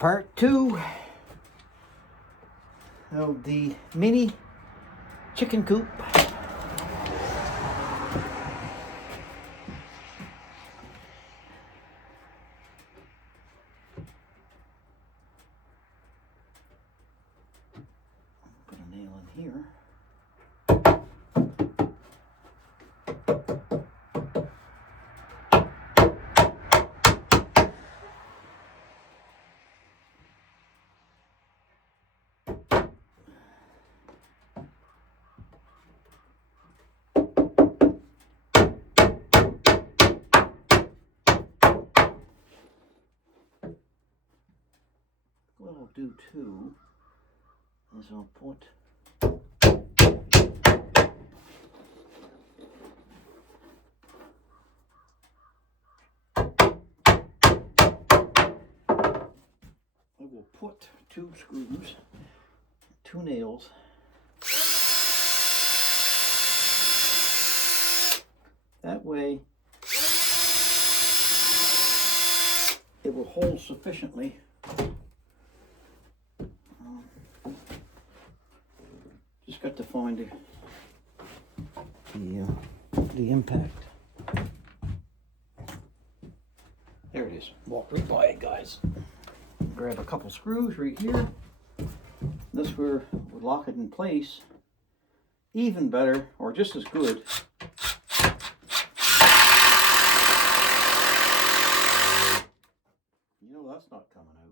Part 2 of the mini chicken coop. Put a nail in here. What I'll do too is I'll put two screws, two nails. That way it will hold sufficiently. Just got to find the impact. There it is. Walk right by it, guys. Grab a couple screws right here. This will lock it in place even better, or just as good. You know that's not coming out.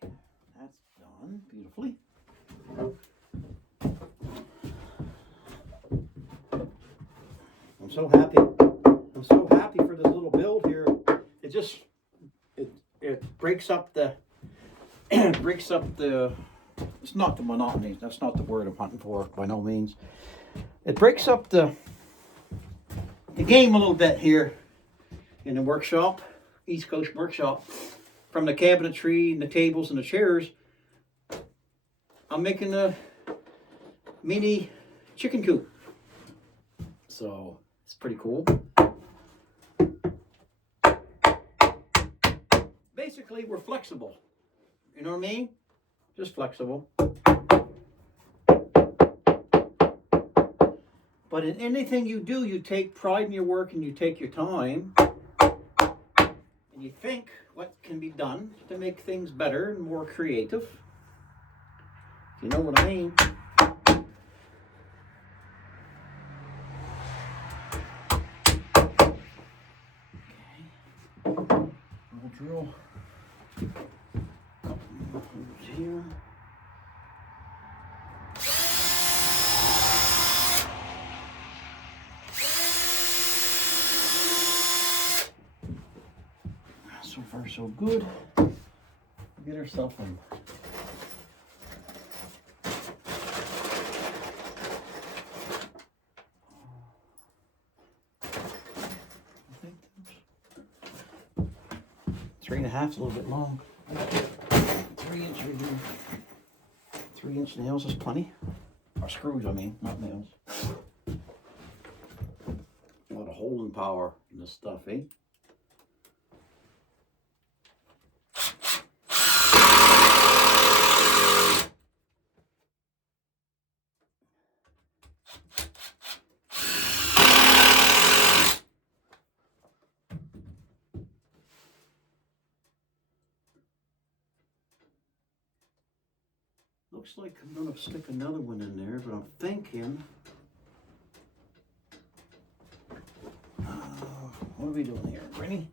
Okay, that's done beautifully. I'm so happy. I'm so happy for this little build here. It just it breaks up the it's not the monotony. That's not the word I'm hunting for by no means. It breaks up the game a little bit here in the workshop, East Coast workshop. From the cabinetry and the tables and the chairs, I'm making a mini chicken coop. So it's pretty cool. Basically, we're flexible. You know what I mean? Just flexible. But in anything you do, you take pride in your work and you take your time. And you think what can be done to make things better and more creative. If you know what I mean. We'll drill a couple more holes here. So far so good. Get ourselves in. Three and a half is a little bit long. 3-inch right here. 3-inch nails is plenty. Or screws, I mean, not nails. A lot of holding power in this stuff, eh? Looks like I'm going to stick another one in there, but I'm thinking, what are we doing here, Rennie?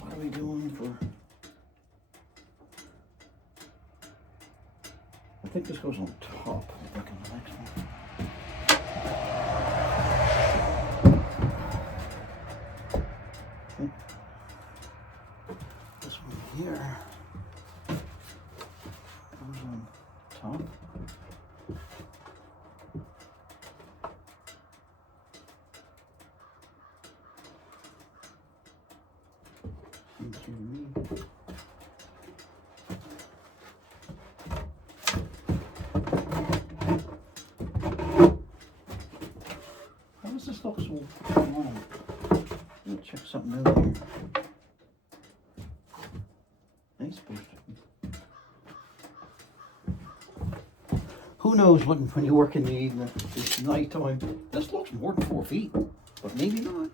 What are we doing for, I think this goes on top, I think, on the next one. This one here goes on top. Seems to me. pull. Come on. Let's check something out here. Ain't supposed to. Who knows when you work in the evening, it's nighttime. This looks more than 4 feet, but maybe not.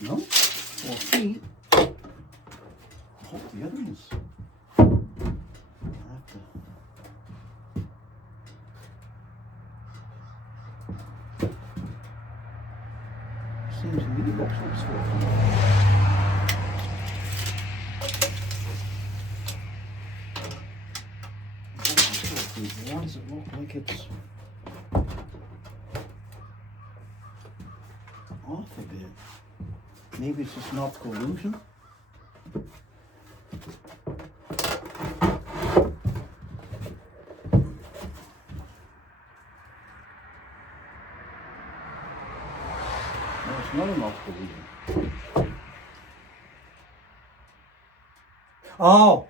No, 4 feet. I hope the other one's. Seems to me it looks like it's 4 feet. Why does it look like it's off a bit? Maybe it's just an optical illusion. No, it's not an optical illusion. Oh!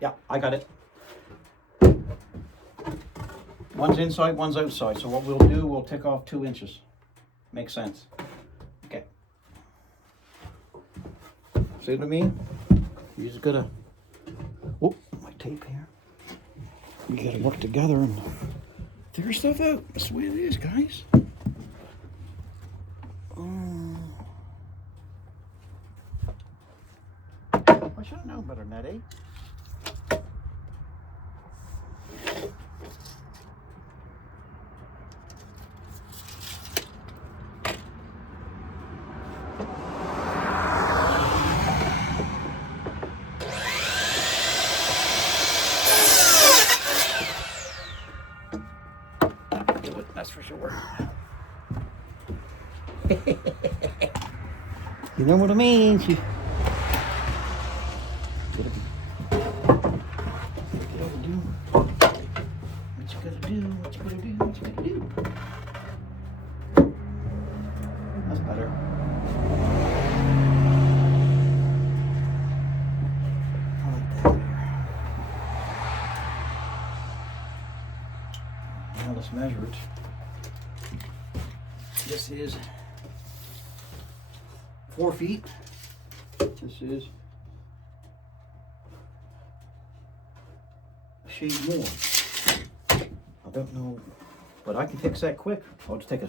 Yeah, I got it. One's inside, one's outside. So what we'll do, we'll take off 2 inches. Makes sense. Okay. See what I mean? You just gotta, oh, my tape here. You gotta work together and figure stuff out. That's the way it is, guys. I should have known better than that, eh? That's for sure. You know what I mean? You gotta do what you gotta do, what you gotta do, what you gotta do. That's better. I like that there. Now let's measure it. This is 4 feet. This is a shade more. I don't know, but I can fix that quick. I'll just take a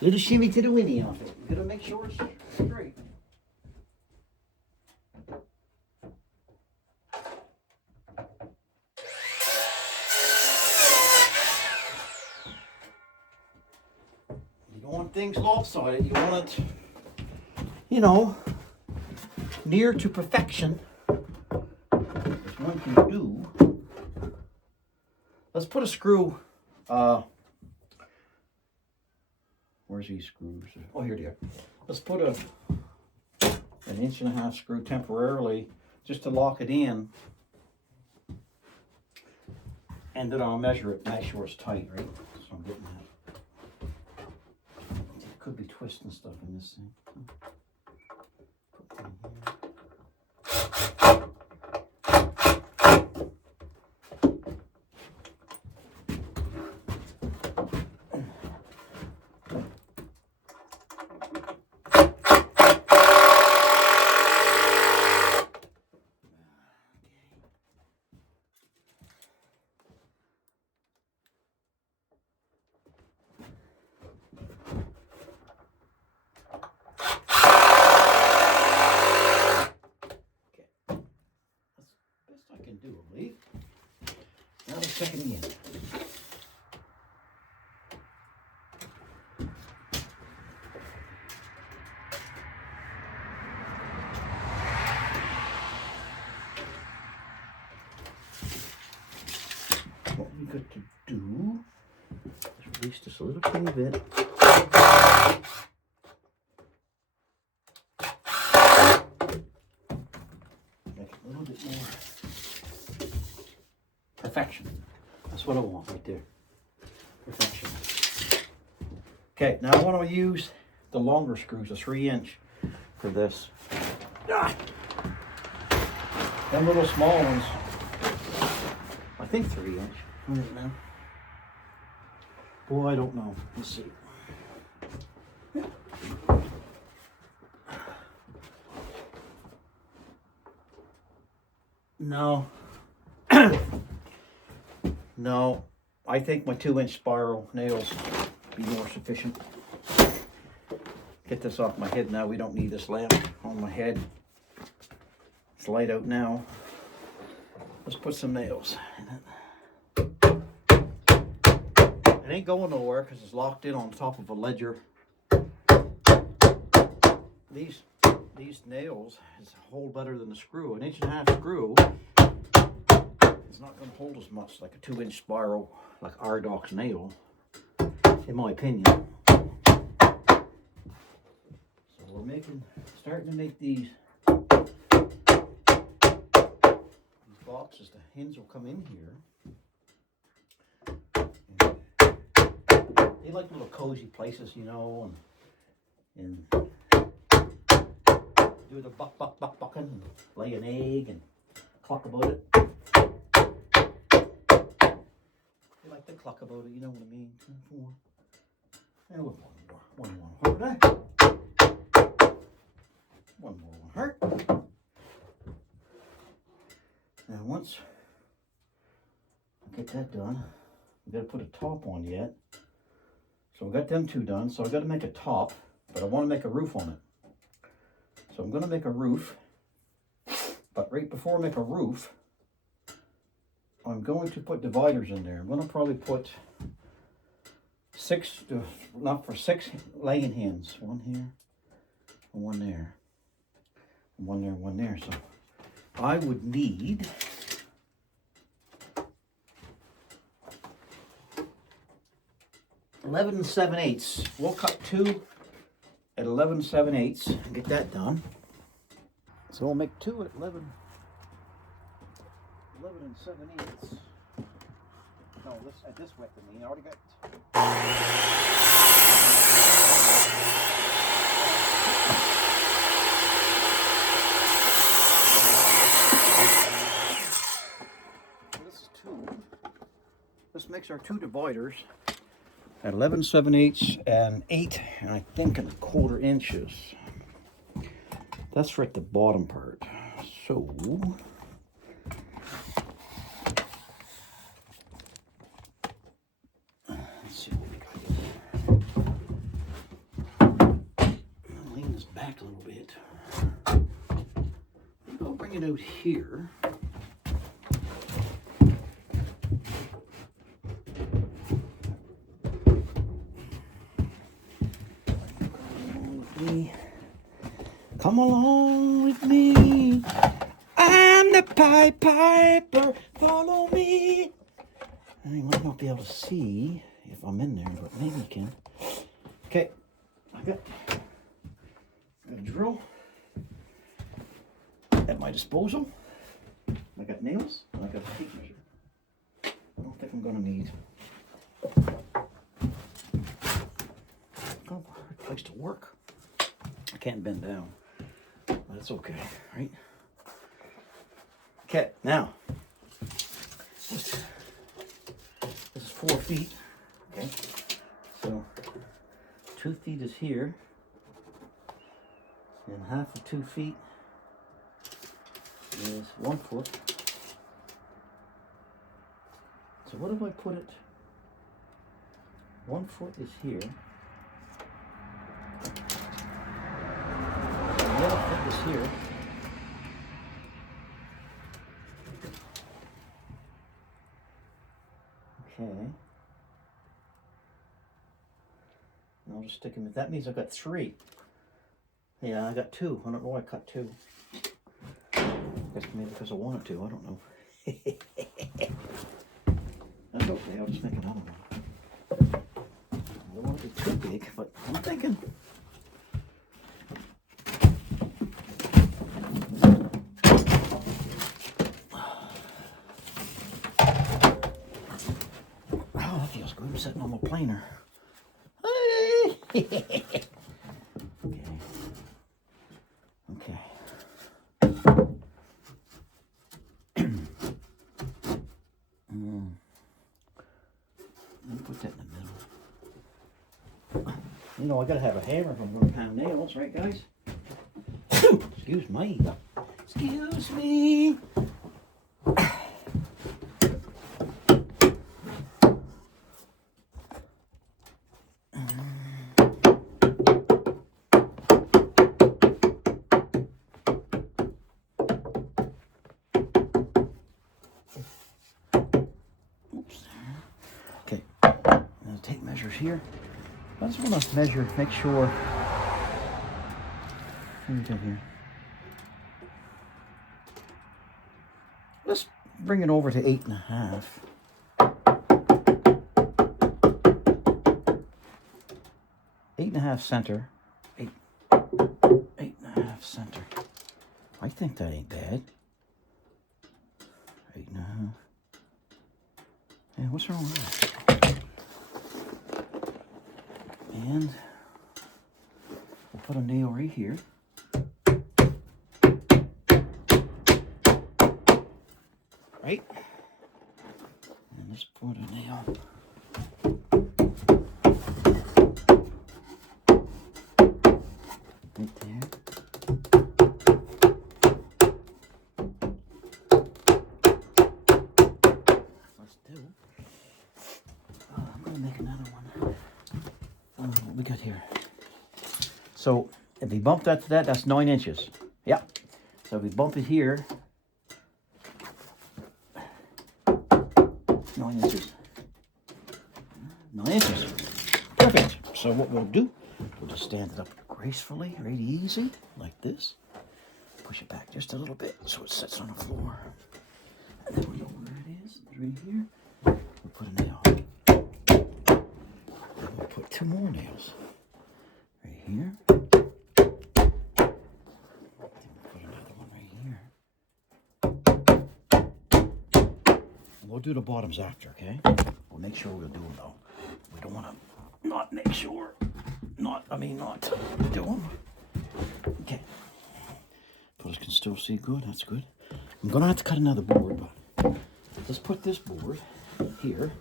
little shimmy to the winnie off it. You gotta make sure it's straight. You don't want things lopsided. You want it, you know, near to perfection. As one can do. Let's put a screw. Where's these screws? Oh, here they are. Let's put an 1.5 inch screw temporarily just to lock it in. And then I'll measure it, make sure it's tight, right? So I'm getting that. It could be twisting stuff in this thing. Put that in here. Second again. What we got to do is release this a little tiny bit. Make it a little bit more perfection. That's what I want right there. Perfection. Okay, now I want to use the longer screws, a 3-inch for this. Them little small ones, I think 3-inch. What is it now? Boy, I don't know. Let's see. No. No. I think my 2-inch spiral nails be more sufficient. Get this off my head now. We don't need this lamp on my head. It's light out now. Let's put some nails in it. It ain't going nowhere because it's locked in on top of a ledger. These nails is a hole better than the screw. An 1.5-inch screw is not going to hold as much like a 2-inch spiral, like Ardoc's nail, in my opinion. So we're starting to make these boxes. The hinge will come in here. They like little cozy places, you know, and do the bucking and lay an egg and cluck about it. They like to cluck about it, you know what I mean? And one more heart there. One more heart. Now once I get that done, I've got to put a top on yet. So we got them two done. So I've got to make a top, but I want to make a roof on it. So I'm going to make a roof, but right before I make a roof, I'm going to put dividers in there. I'm going to probably put 6 laying hens. One here, and one there, and one there, and one there. So I would need 11 7/8. We'll cut 2 at 11 7/8 and get that done. So we'll make 2 at 11 7/8. No, this width than me. I already got. This is 2. This makes our 2 dividers at 11 7/8 and 8, and I think 1/4 inches. That's for at the bottom part. So let's see what we got. I'll lean this back a little bit. I'll bring it out here. Come along with me. I'm the Pied Piper. Follow me. You might not be able to see if I'm in there, but maybe you can. Okay, I got a drill at my disposal. I got nails and I got a tape measure. I don't think I'm gonna need. Oh, hard place to work. I can't bend down. That's okay, right? Okay, now this is 4 feet. Okay, so 2 feet is here, and half of 2 feet is 1 foot. So what if I put it? 1 foot is here. The other foot is here. Okay. And I'll just stick them. That means I've got 3. Yeah, I got 2. I don't know why I cut 2. I guess maybe because I wanted to. I don't know. That's okay. I'll just make another one. I don't want to be too big, but I'm thinking. I'm sitting on my planer. Okay. Okay. Let me put that in the middle. You know, I gotta have a hammer if I'm gonna pound nails, right, guys? Excuse me. Excuse me. Okay, I'm gonna take measures here. I just want to measure, make sure. What do we got here? Let's bring it over to 8.5. 8.5 center. 8.5 center. I think that ain't bad. 8.5. Yeah, what's wrong with that? And we'll put a nail right here. Right? And let's put a nail. Right there. Let's do. I'm going to make another one. What we got here? So if we bump that to that, that's 9 inches. Yep. So if we bump it here, 9 inches. 9 inches. Perfect. So what we'll do, we'll just stand it up gracefully, right easy, like this. Push it back just a little bit so it sits on the floor. And then we know where it is. It's right here. We'll put a nail. And we'll put 2 more nails. Right here. Then we'll put another one right here. And we'll do the bottoms after, okay? We'll make sure we'll do them though. We don't want to not make sure. Not do them. Okay. But I can still see good. That's good. I'm going to have to cut another board, but let's put this board here.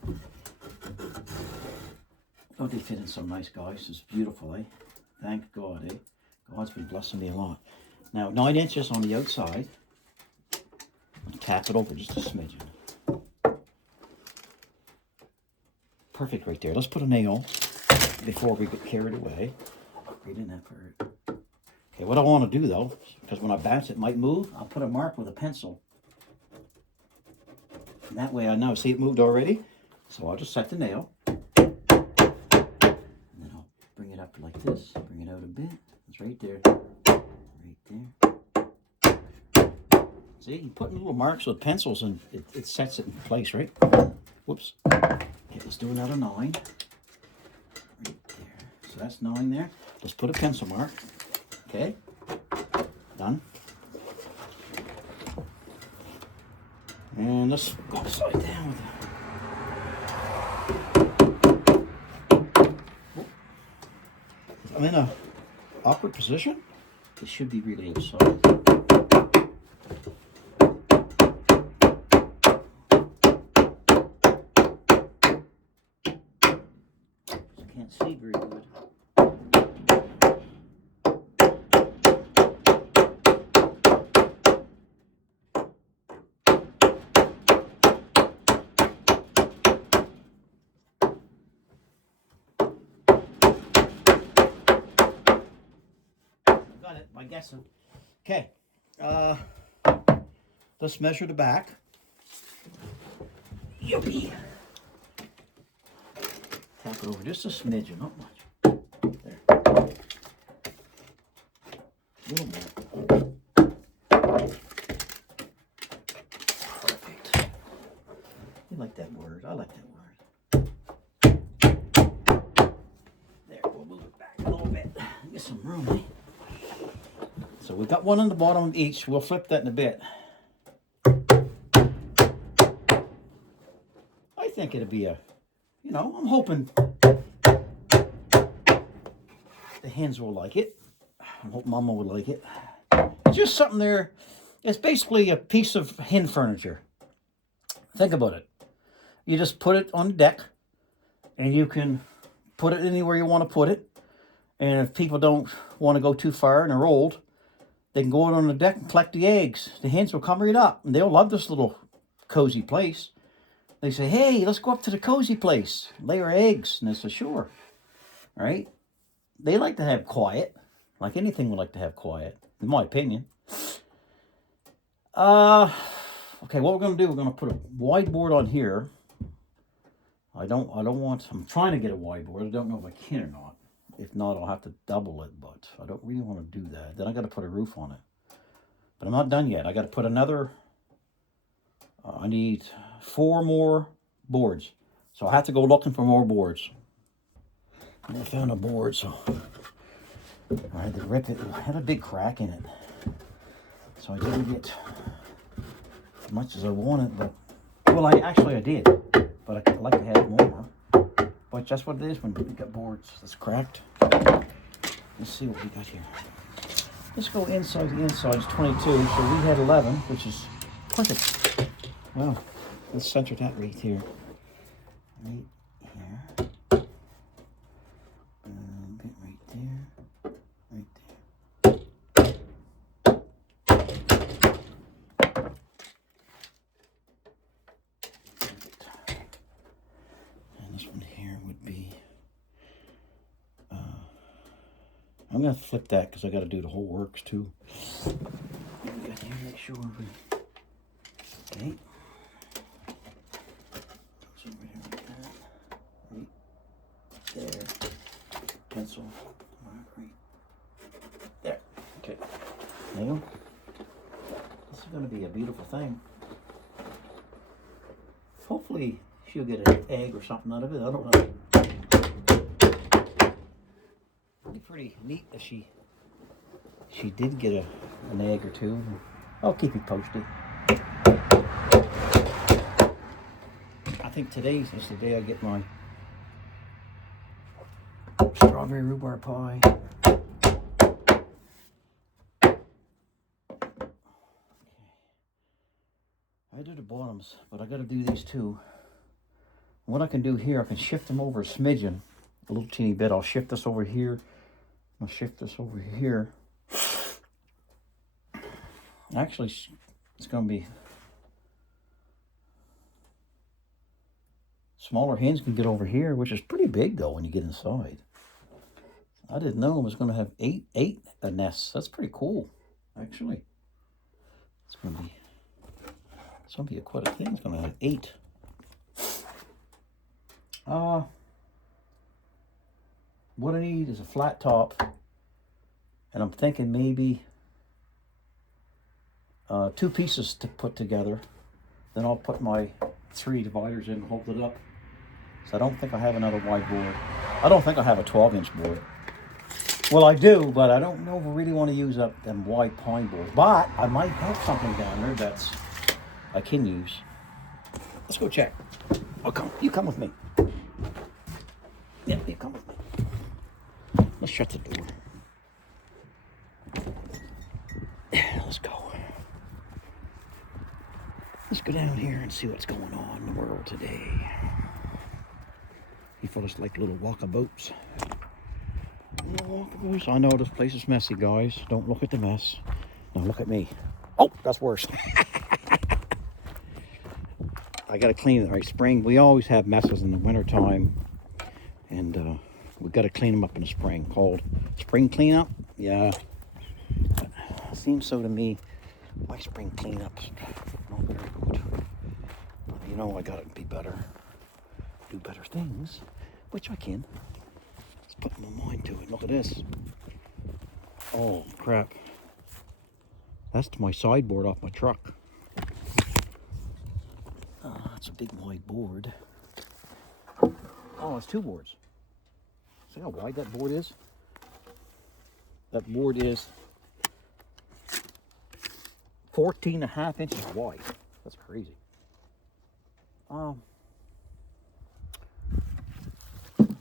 Oh, they fit in so nice, guys. It's beautiful, eh? Thank God, eh? God's been blessing me a lot. Now, 9 inches on the outside. Tap it over just a smidgen. Perfect right there. Let's put a nail before we get carried away. Right in that part. Okay, what I want to do though, because when I bounce it might move, I'll put a mark with a pencil. And that way I know. See, it moved already. So I'll just set the nail. And then I'll bring it up like this. Bring it out a bit. It's right there. Right there. See, you put little marks with pencils and it sets it in place, right? Whoops. Okay, let's do another 9. Right there. So that's 9 there. Let's put a pencil mark. Okay. Done. And let's go upside down with it. I'm in a awkward position. This should be really upside. Can't see very good. Got it by guessing. Okay. Let's measure the back. Yuppie. Tap it over just a smidgen, not much. There. A little more. Perfect. You like that word? I like that word. There, we'll move it back a little bit. Get some room, eh? So we got one on the bottom of each. We'll flip that in a bit. I think it'll be I'm hoping the hens will like it. I hope Mama would like it. It's just something there. It's basically a piece of hen furniture. Think about it. You just put it on the deck, and you can put it anywhere you want to put it. And if people don't want to go too far and they're old, they can go out on the deck and collect the eggs. The hens will come right up, and they'll love this little cozy place. They say, hey, let's go up to the cozy place, lay our eggs. And I say, sure. All right? They like to have quiet, like anything would like to have quiet, in my opinion. Okay, what we're going to do, we're going to put a wide board on here. I'm trying to get a wide board. I don't know if I can or not. If not, I'll have to double it, but I don't really want to do that. Then I got to put a roof on it. But I'm not done yet. I got to put another, I need 4 more boards. So I have to go looking for more boards. And I found a board, so I had to rip it. It had a big crack in it. So I didn't get as much as I wanted, but, well, I did. But I'd like to have more. But that's what it is when we got boards that's cracked. Let's see what we got here. Let's go inside. The inside is 22, so we had 11, which is perfect. Wow, let's center that right here. Right here. Bit right there. Right there. And this one here would be... I'm going to flip that because I got to do the whole works too. We got here, make sure we... Okay. Goes over here like that. Right there. Pencil. Right there. Okay. Nail. This is going to be a beautiful thing. Hopefully she'll get an egg or something out of it. I don't know. Pretty neat if she did get an egg or two. I'll keep you posted. I think today's is the day I get my strawberry rhubarb pie. I do the bottoms, but I got to do these too. What I can do here, I can shift them over a smidgen, a little teeny bit. I'll shift this over here. I'll shift this over here. Actually, it's going to be... Smaller hens can get over here, which is pretty big, though, when you get inside. I didn't know it was going to have eight nests. That's pretty cool, actually. It's going to be quite a thing. It's going to have 8. What I need is a flat top, and I'm thinking maybe 2 pieces to put together. Then I'll put my 3 dividers in and hold it up. So I don't think I have another wide board. I don't think I have a 12-inch board. Well, I do, but I don't know if I really want to use up them wide pine boards. But I might have something down there that's I can use. Let's go check. You come with me. Yep, you come with me. Let's shut the door. Let's go. Let's go down here and see what's going on in the world today. You fellas like little walkabouts. I know this place is messy, guys. Don't look at the mess. Now look at me. Oh, that's worse. I got to clean it. Right, spring. We always have messes in the wintertime. And we got to clean them up in the spring. Called spring cleanup. Yeah. But it seems so to me. My spring cleanups not very good. You know, I got to be better. Do better things. Which I can. Let's put my mind to it. Look at this. Oh, crap. That's my sideboard off my truck. That's a big wide board. Oh, it's 2 boards. See how wide that board is? That board is 14.5 inches wide. That's crazy.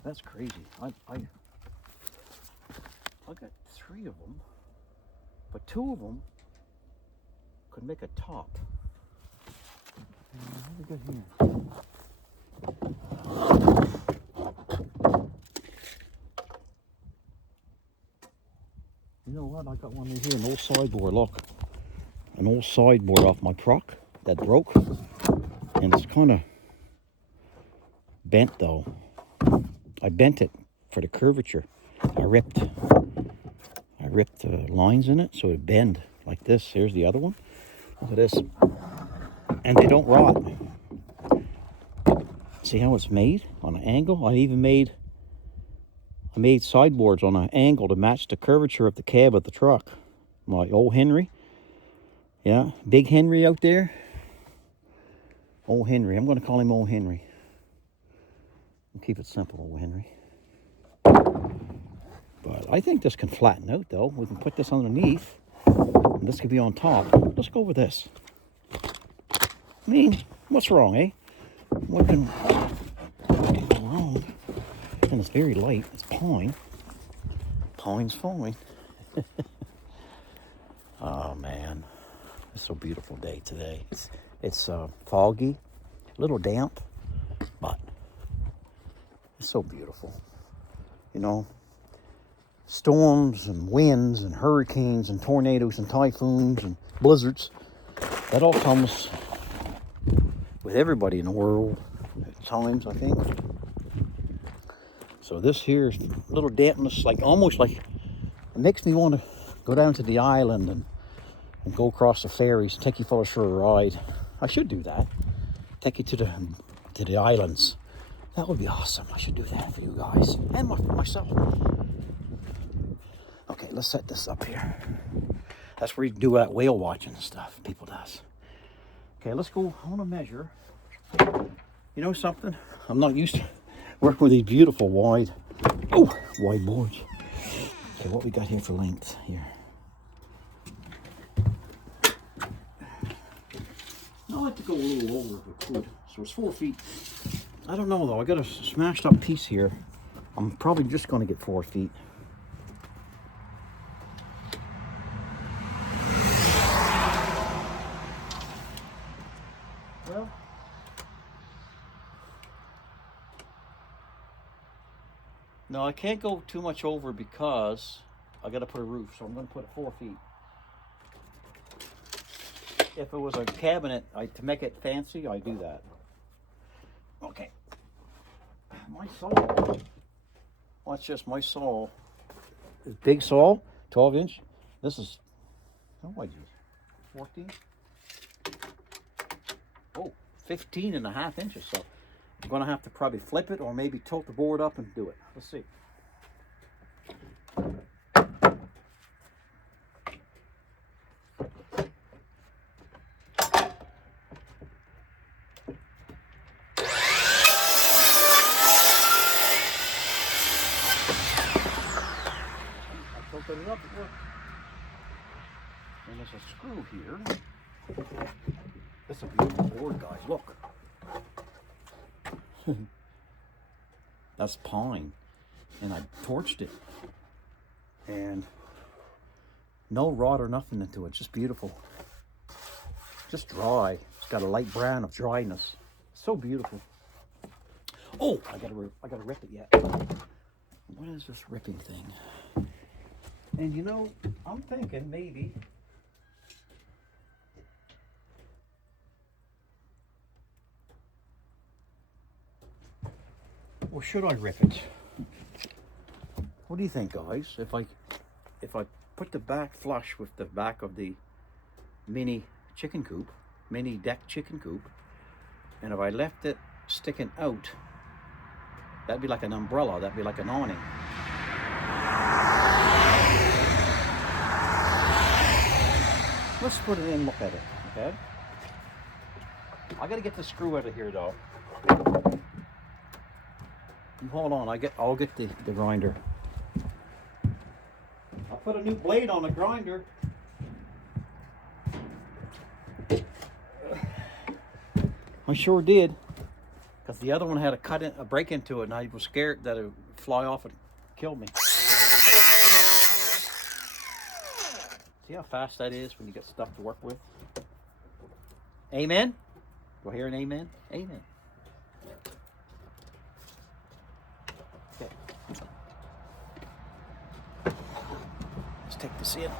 That's crazy. I got 3 of them, but 2 of them could make a top. What do we got here? what? I got one right here, an old sideboard, look. An old sideboard off my truck that broke. And it's kind of bent though. I bent it for the curvature. I ripped lines in it so it bend like this. Here's the other one. Look at this. And they don't rot. See how it's made on an angle? I made sideboards on an angle to match the curvature of the cab of the truck. My old Henry. Yeah, Big Henry out there. Old Henry. I'm going to call him Old Henry. I'll keep it simple, Old Henry. But I think this can flatten out, though. We can put this underneath. And this could be on top. Let's go with this. I mean, what's wrong, eh? What can go wrong? And it's very light. It's pine. Pine's fine. Oh, man. It's a beautiful day today. It's foggy, a little damp, but it's so beautiful. You know, storms and winds and hurricanes and tornadoes and typhoons and blizzards, that all comes with everybody in the world at times, I think. So this here is a little dampness, like almost like, it makes me want to go down to the island and go across the ferries, take you for a ride. I should do that. Take you to the islands. That would be awesome. I should do that for you guys and myself. Okay, let's set this up here. That's where you do that whale watching and stuff. People does. Okay, let's go. I want to measure. You know something? I'm not used to working with these beautiful wide boards. Okay, what we got here for length here? I like to go a little over if we could. So it's 4 feet. I don't know though. I got a smashed up piece here. I'm probably just going to get 4 feet. Well, no, I can't go too much over because I got to put a roof. So I'm going to put it 4 feet. If it was a cabinet, to make it fancy, I do that. Okay. My saw. Watch just my saw. This big saw, 12 inch. This is, how wide is it? 14? Oh, 15 and a half inches. So I'm going to have to probably flip it or maybe tilt the board up and do it. Let's see. Tilted it up, it worked. And there's a screw here. This is a beautiful board, guys. Look. That's pine. And I torched it. And no rot or nothing into it. Just beautiful. Just dry. It's got a light brown of dryness. So beautiful. Oh, I gotta rip it yet. What is this ripping thing? And you know, I'm thinking maybe or should I rip it? What do you think, guys? If I put the back flush with the back of the mini deck chicken coop, and if I left it sticking out, that'd be like an umbrella, that'd be like an awning. Let's put it in, look at it, okay? I gotta get the screw out of here though. You hold on, I'll get the grinder. I'll put a new blade on the grinder. I sure did. Because the other one had a break into it and I was scared that it would fly off and kill me. See how fast that is when you get stuff to work with? Amen? Do I hear an amen? Amen. Okay. Let's take this in.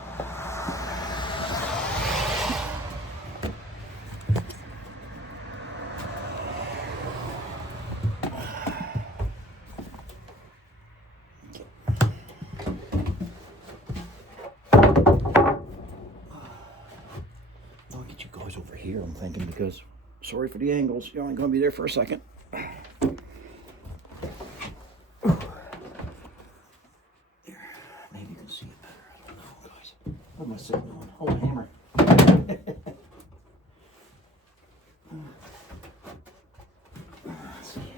I'll get you guys over here, I'm thinking, because sorry for the angles. You're only going to be there for a second. Maybe you can see it better. I don't know, guys. What am I sitting on? Oh, a hammer. Let's see here.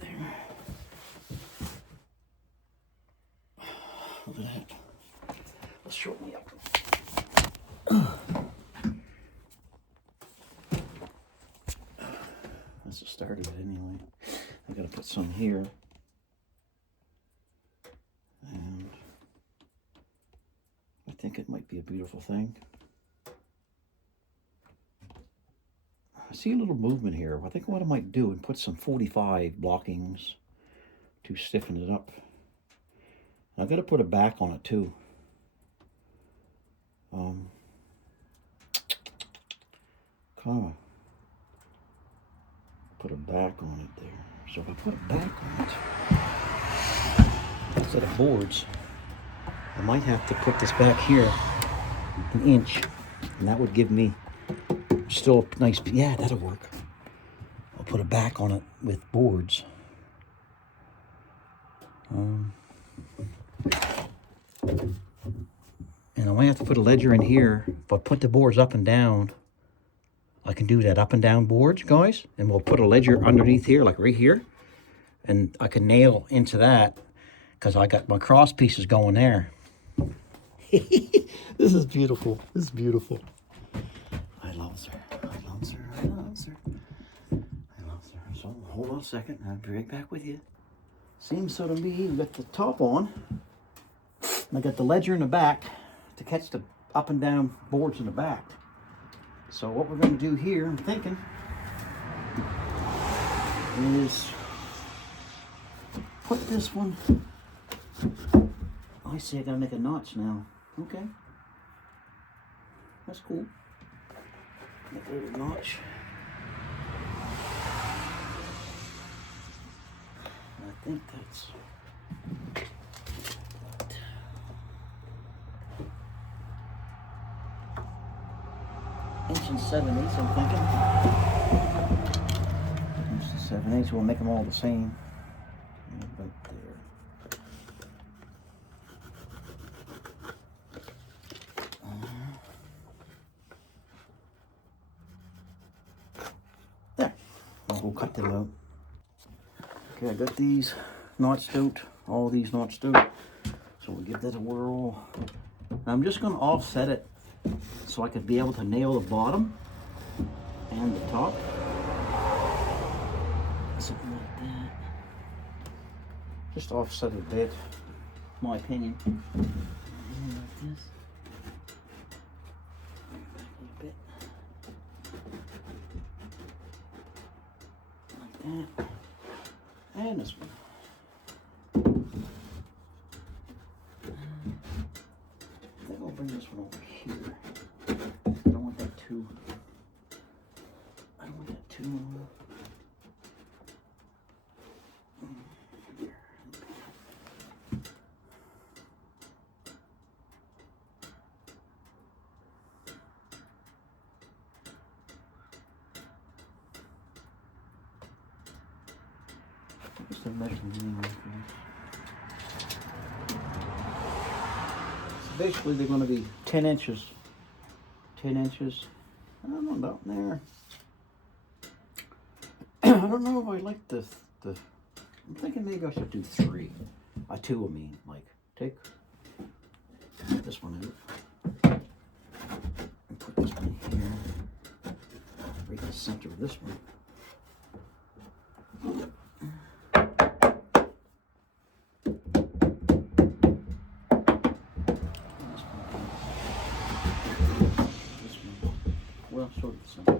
There. Look at that. Let's shorten me up. That's the start of it anyway. I gotta put some here. And I think it might be a beautiful thing. I see a little movement here. I think what I might do and put some 45 blockings to stiffen it up. And I've got to put a back on it too. Kind of put a back on it there. So if I put a back on it, instead of boards, I might have to put this back here an inch, and that would give me still a nice, yeah, that'll work. I'll put a back on it with boards. And I might have to put a ledger in here. If I put the boards up and down, I can do that up and down boards, guys. And we'll put a ledger underneath here, like right here. And I can nail into that because I got my cross pieces going there. This is beautiful. This is beautiful. I love her. I love her. I love her. I love her. So hold on a second. I'll be right back with you. Seems so to me, we got the top on. And I got the ledger in the back to catch the up and down boards in the back. So what we're going to do here, I'm thinking, is put this one. I see I got to make a notch now. Okay. That's cool. Make a little notch. I think that's... inch and 7/8, I'm thinking. Inch and 7/8, we'll make them all the same. Right there. There. I'll go cut them out. Okay, I got these notched out, all these notched out. So we'll give that a whirl. Now I'm just going to offset it so I could be able to nail the bottom and the top. Something like that. Just offset a bit, my opinion. Like this. Back a little bit. Like that. And this one. I think I'll bring this one over here. I don't want that too Just to measure the meaning of so basically they're going to be 10 inches. 10 inches. I don't know about there. I don't know if I like the I'm thinking maybe I should do 3. 2 I mean, like take this one out and put this one here. Right in the center of this one. Well, sort of the center.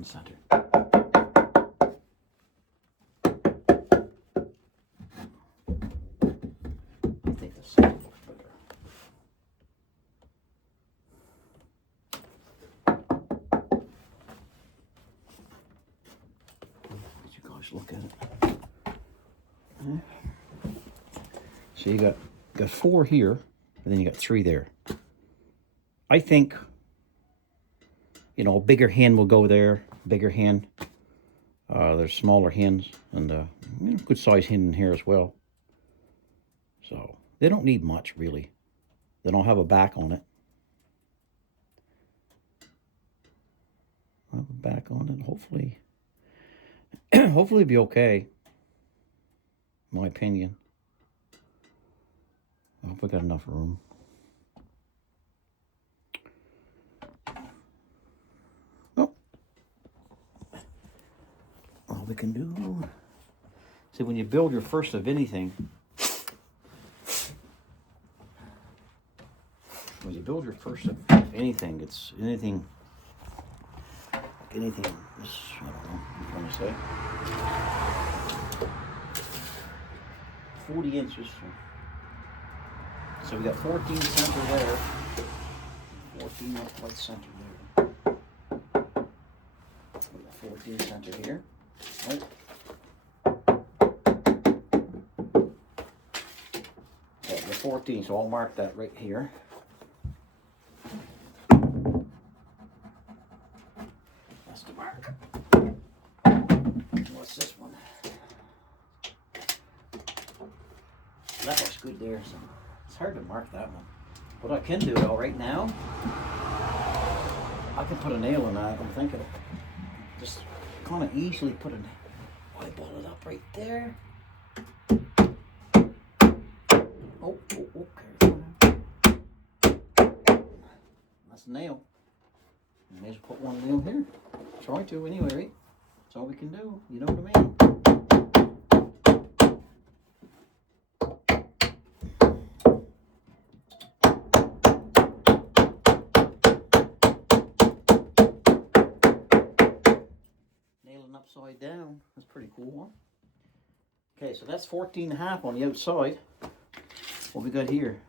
in the center. I think the center looks better. Let you guys look at it. So you got 4 here, and then you got 3 there. I think, you know, a bigger hen will go there. Bigger hen. There's smaller hens, and you know, good size hen in here as well. So they don't need much really. They don't have a back on it. I'll have a back on it. Hopefully, hopefully it'll be okay. In my opinion. I hope I got enough room. Oh, all we can do. See, when you build your first of anything, it's I don't know what I'm going to say. 40 inches. So we got 14 center there. 14 up right center there. We got 14 center here. Right. So the 14, so I'll mark that right here. That's the mark. What's this one? That looks good there. So it's hard to mark that one. What I can do though right now, I can put a nail in that. I'm thinking just kind of easily put an eyeball it up right there. Oh, careful. That's a nail. May as well put one nail here. Try to anyway, right? That's all we can do. You know what I mean? Nailing upside down. That's pretty cool, huh? Okay, so that's 14.5 on the outside. What we got here?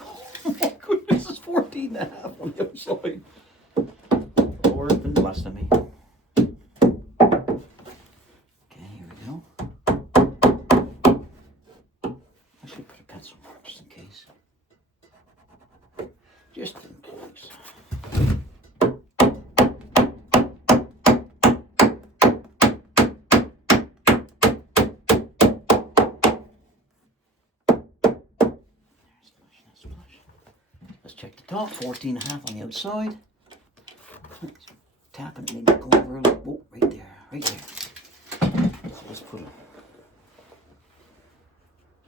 Oh my goodness, it's 14.5 on the outside. Lord's been blessing me. Okay, here we go. I should put a pencil mark just in case. Just in case. Let's check the top, 14.5 on the outside. Tapping it, maybe go over a little. Oh, right there, right there. So let's put it.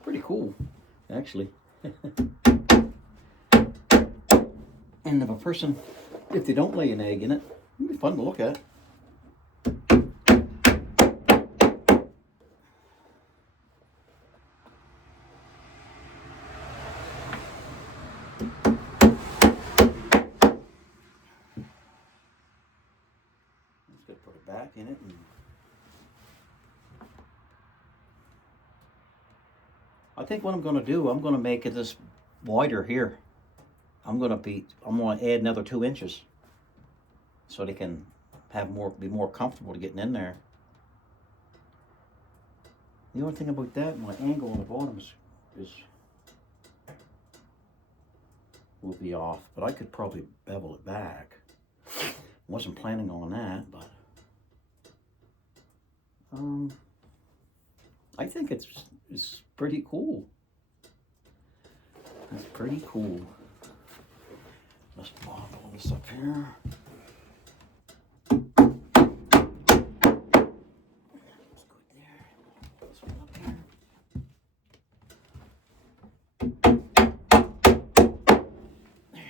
Pretty cool, actually. And if a person, if they don't lay an egg in it, it'll be fun to look at. Put it back in it. And I think what I'm going to do, I'm going to make it this wider here. I'm going to add another 2 inches so they can be more comfortable to getting in there. The only thing about that, my angle on the bottom will be off, but I could probably bevel it back. Wasn't planning on that, but I think it's pretty cool. It's pretty cool. Let's pop all this up here. Let's go there. This one up here.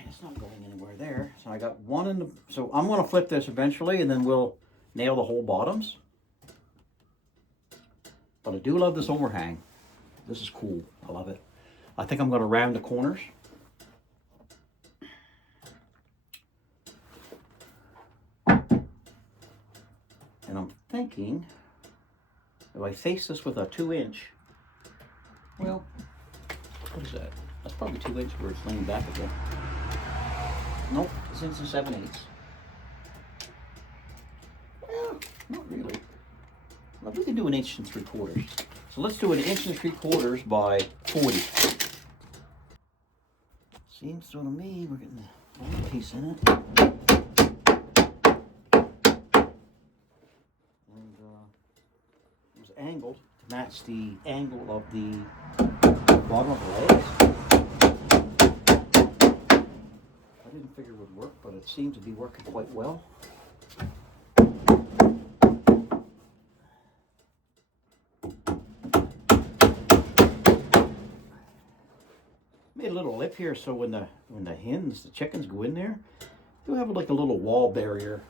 It's not going anywhere there. So I got one in the. So I'm going to flip this eventually, and then we'll nail the whole bottoms. But I do love this overhang. This is cool. I love it. I think I'm going to round the corners. And I'm thinking, if I face this with a 2-inch, well, what is that? That's probably 2 inch where it's laying back a bit. Nope, it's in some 7/8. Well, not really. Well, we can do 1 3/4 inches. So let's do 1 3/4 inches by 40. Seems so to me we're getting a little piece in it. And it was angled to match the angle of the bottom of the legs. I didn't figure it would work, but it seemed to be working quite well. Made a little lip here so when the hens, the chickens go in there, you'll have like a little wall barrier,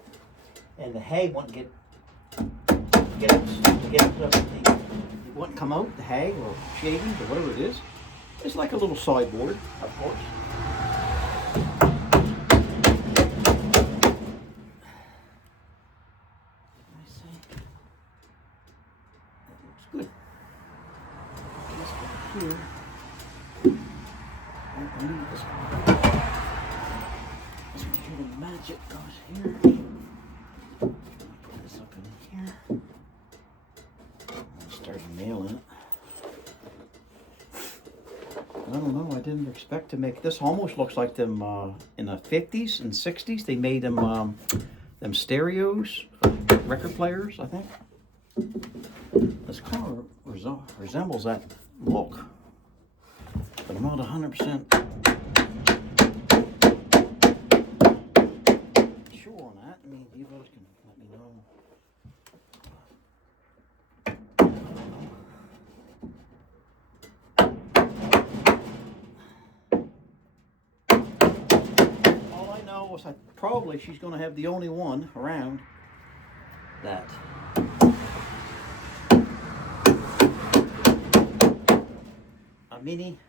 and the hay won't get it won't come out, the hay or shavings or whatever it is. It's like a little sideboard, of course. I see. That looks good. This one here. I need this one. This one here to match it goes here. Put this up in here. I'll start nailing it. I don't know, I didn't expect to make this. Almost looks like them in the 50s and 60s. They made them stereos, record players, I think. This kind of resembles that look, but I'm not 100% sure on that. I mean, you guys can let me know. Probably she's going to have the only one around that a mini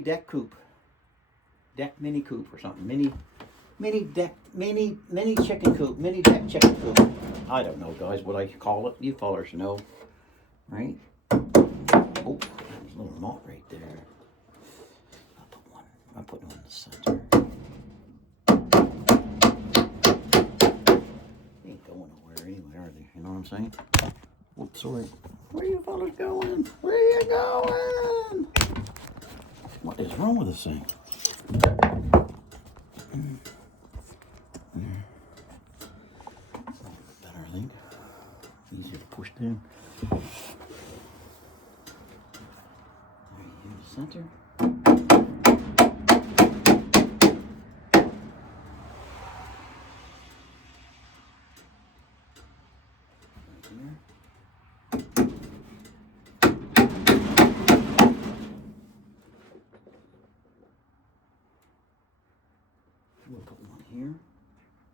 deck coop, mini coop or something, mini chicken coop, mini deck chicken coop. I don't know, guys, what I call it. You fellers know, right? Oh, there's a little knot right there. I'm putting one in the center. They ain't going nowhere anyway, are they? You know what I'm saying? Oops, sorry. Where are you fellas going? Where are you going? What is wrong with this thing? Better, I think. Easier to push down. There you go, the center. We'll put one here.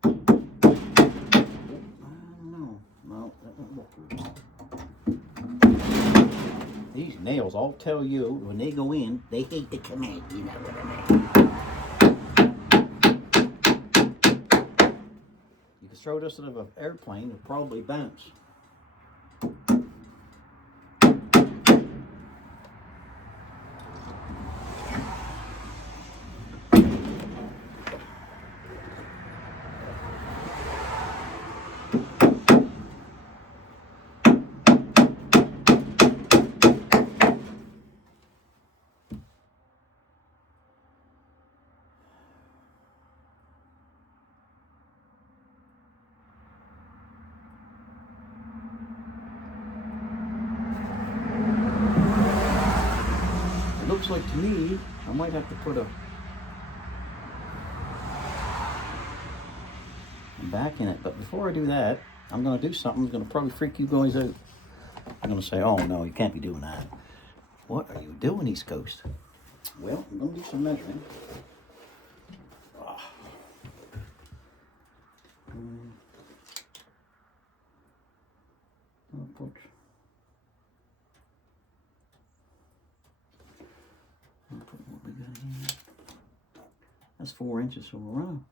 I don't know. No, that won't work. These nails, I'll tell you, when they go in, they hate to come in. You know what I mean? You could throw this out of an airplane, it'll probably bounce. Looks like to me, I might have to put a back in it, but before I do that, I'm going to do something that's going to probably freak you guys out. I'm going to say, oh no, you can't be doing that. What are you doing, East Coast? Well, I'm going to do some measuring. I'll put what we got here. That's 4 inches, so around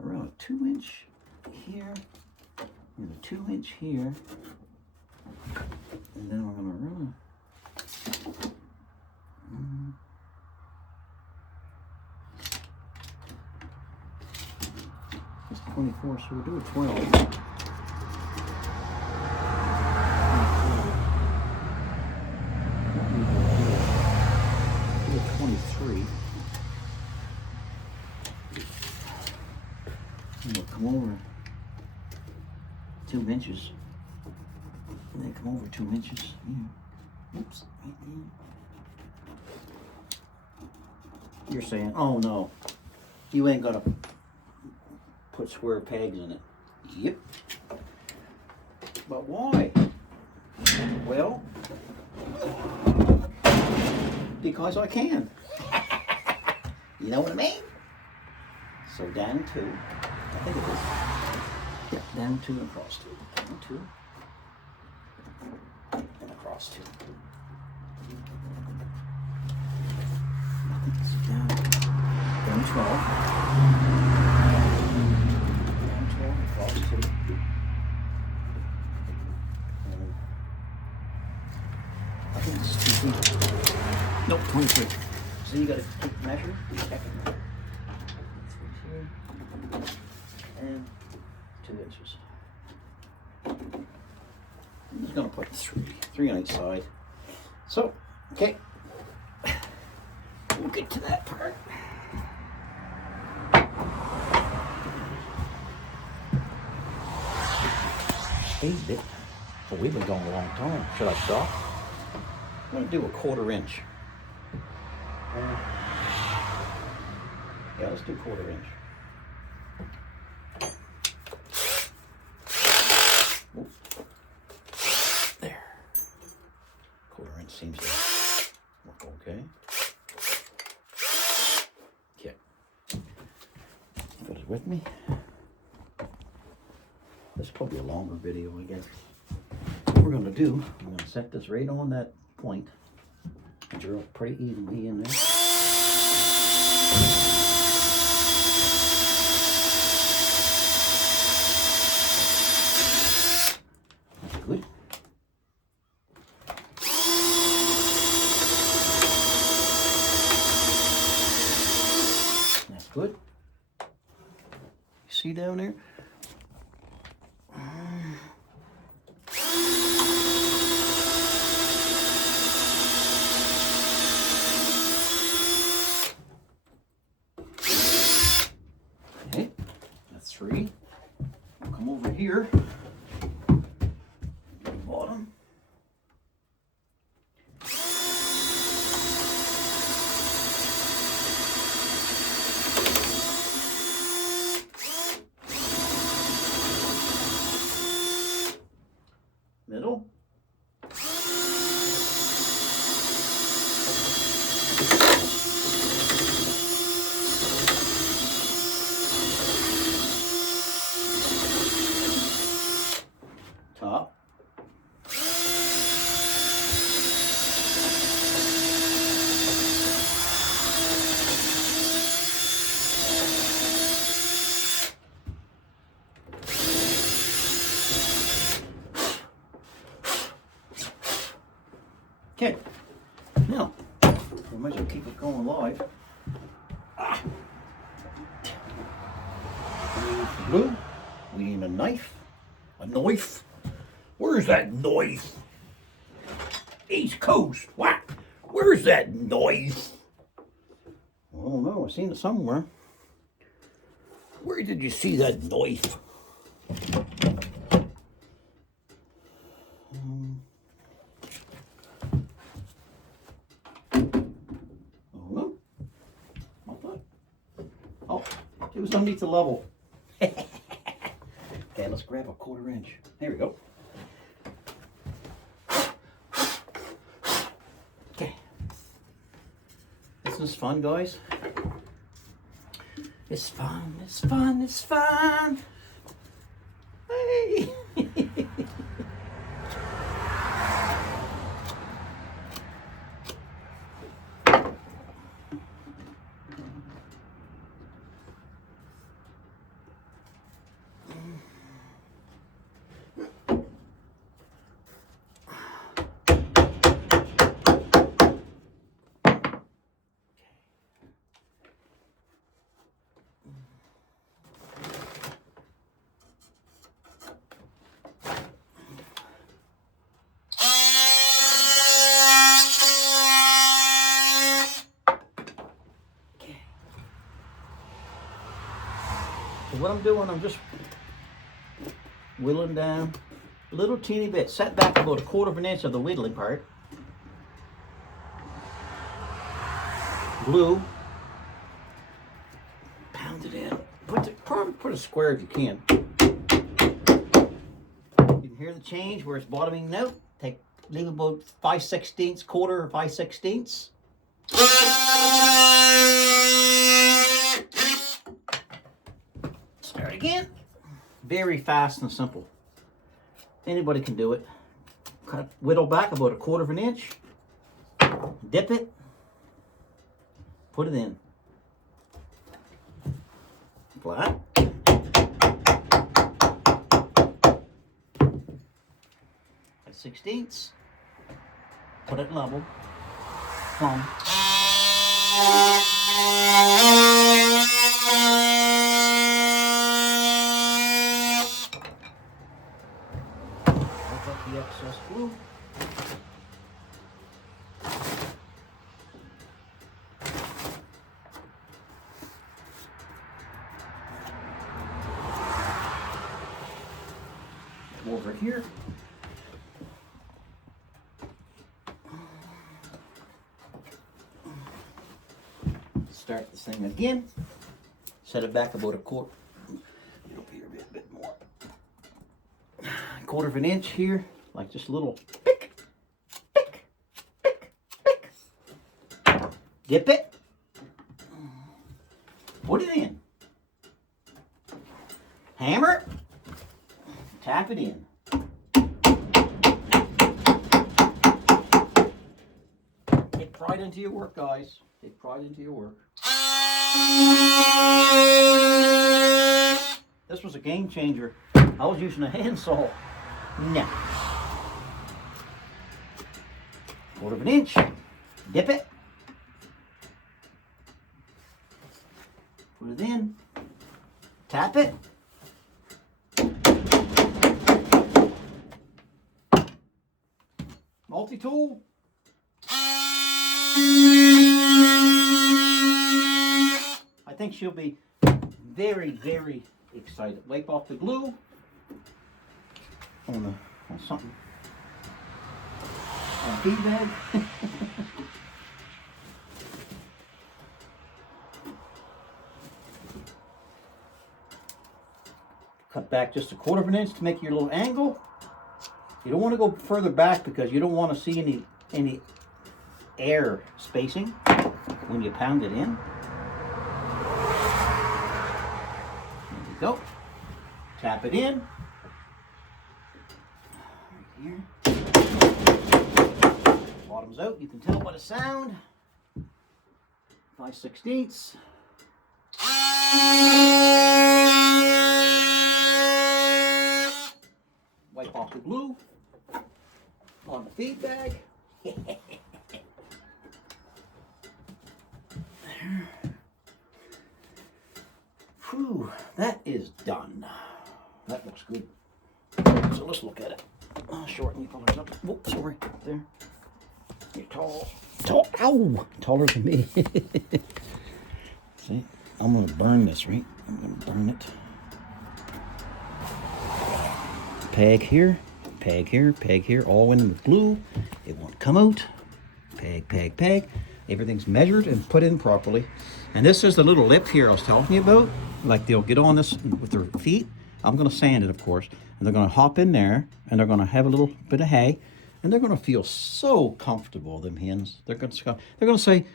a 2 inch here, and a 2-inch here, and then we're going to run it's 24, so we'll do a 12. Do a 23. And we'll come over 2 inches. And then come over 2 inches here. Oops, right there. You're saying, oh no, you ain't gonna put square pegs in it. Yep. But why? Well, because I can. You know what I mean? So down 2, I think it is. Yeah, down 2 and across 2. Down 2 and across 2. I think it's down 12. Down 12 and across 2. And I think it's 2 feet. Nope, 23. So you gotta take the measure, check it. And 2 inches. I'm just going to put three on each side. So, okay, we'll get to that part. Speed bit. Oh, we've been going a long time. Should I stop? I'm going to do a 1/4 inch. Yeah, let's do 1/4 inch. There. 1/4 inch seems to work okay. Okay. Got it with me. This is probably a longer video, I guess. What we're going to do, I'm going to set this right on that point. Drill it pretty evenly in there. Good. That's good. You see down there? Okay, that's 3. I'll come over here. Bottom. Middle. Top. Okay, now we might as well keep it going live. Blue, we need a knife. A knife? Where's that knife? East Coast, what? Where's that knife? I don't know, I've seen it somewhere. Where did you see that knife? Oh, it was underneath the level. Okay, let's grab a 1/4 inch. There we go. Okay. This is fun, guys. It's fun, it's fun, it's fun. Hey. So what I'm doing, I'm just whittling down a little teeny bit, set back about 1/4 of an inch of the whittling part. Glue, pound it in. Put a square if you can. You can hear the change where it's bottoming out. Leave about 5/16, 1/4 or 5/16. Start again. Very fast and simple. Anybody can do it. Whittle back about 1/4 of an inch. Dip it. Put it in. Flat. 5/16. Put it level. Plumb. Wipe up the excess glue. Over here. Start this thing again. Set it back about 1/4. Get over here a bit more. 1/4 of an inch here, like just a little pick, pick, pick, pick. Dip it. Put it in. Hammer. Tap it in. Take pride into your work, guys. Take pride into your work. This was a game changer. I was using a handsaw. No. 1/4 of an inch. Dip it. Put it in. Tap it. Multi-tool. I think she'll be very, very excited. Wipe off the glue on something. On feed bag. Cut back just 1/4 of an inch to make your little angle. You don't want to go further back because you don't want to see any air spacing when you pound it in. There we go. Tap it in. Right here. Bottom's out. You can tell by the sound. 5/16. Wipe off the glue on the feed bag. Whew, that is done. That looks good. So let's look at it. Shorten your colors up. Whoops, sorry. There. You're tall. Ow! Taller than me. See? I'm going to burn this, right? I'm going to burn it. Peg here, peg here, peg here, all in with glue. It won't come out. Peg, peg, peg. Everything's measured and put in properly. And this is the little lip here I was talking you about. Like they'll get on this with their feet. I'm going to sand it, of course. And they're going to hop in there and they're going to have a little bit of hay. And they're going to feel so comfortable, them hens. They're going to say,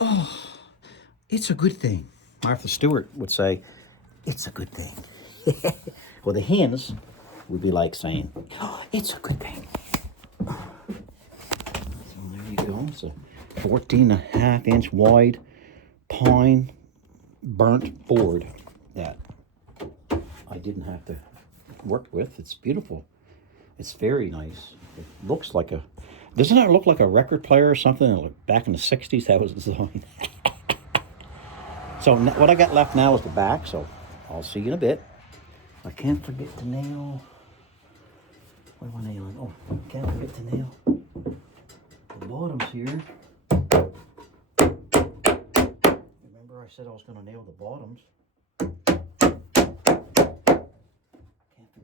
oh, it's a good thing. Martha Stewart would say, it's a good thing. Well, the hens would be like saying, oh, it's a good thing. So there you go. It's a 14.5 inch wide pine burnt board that I didn't have to work with. It's beautiful. It's very nice. It looks like doesn't it look like a record player or something? Back in the 60s, that was designed. So what I got left now is the back, so I'll see you in a bit. I can't forget to nail. What am I nailing? Oh, can't forget to nail the bottoms here. Remember I said I was going to nail the bottoms.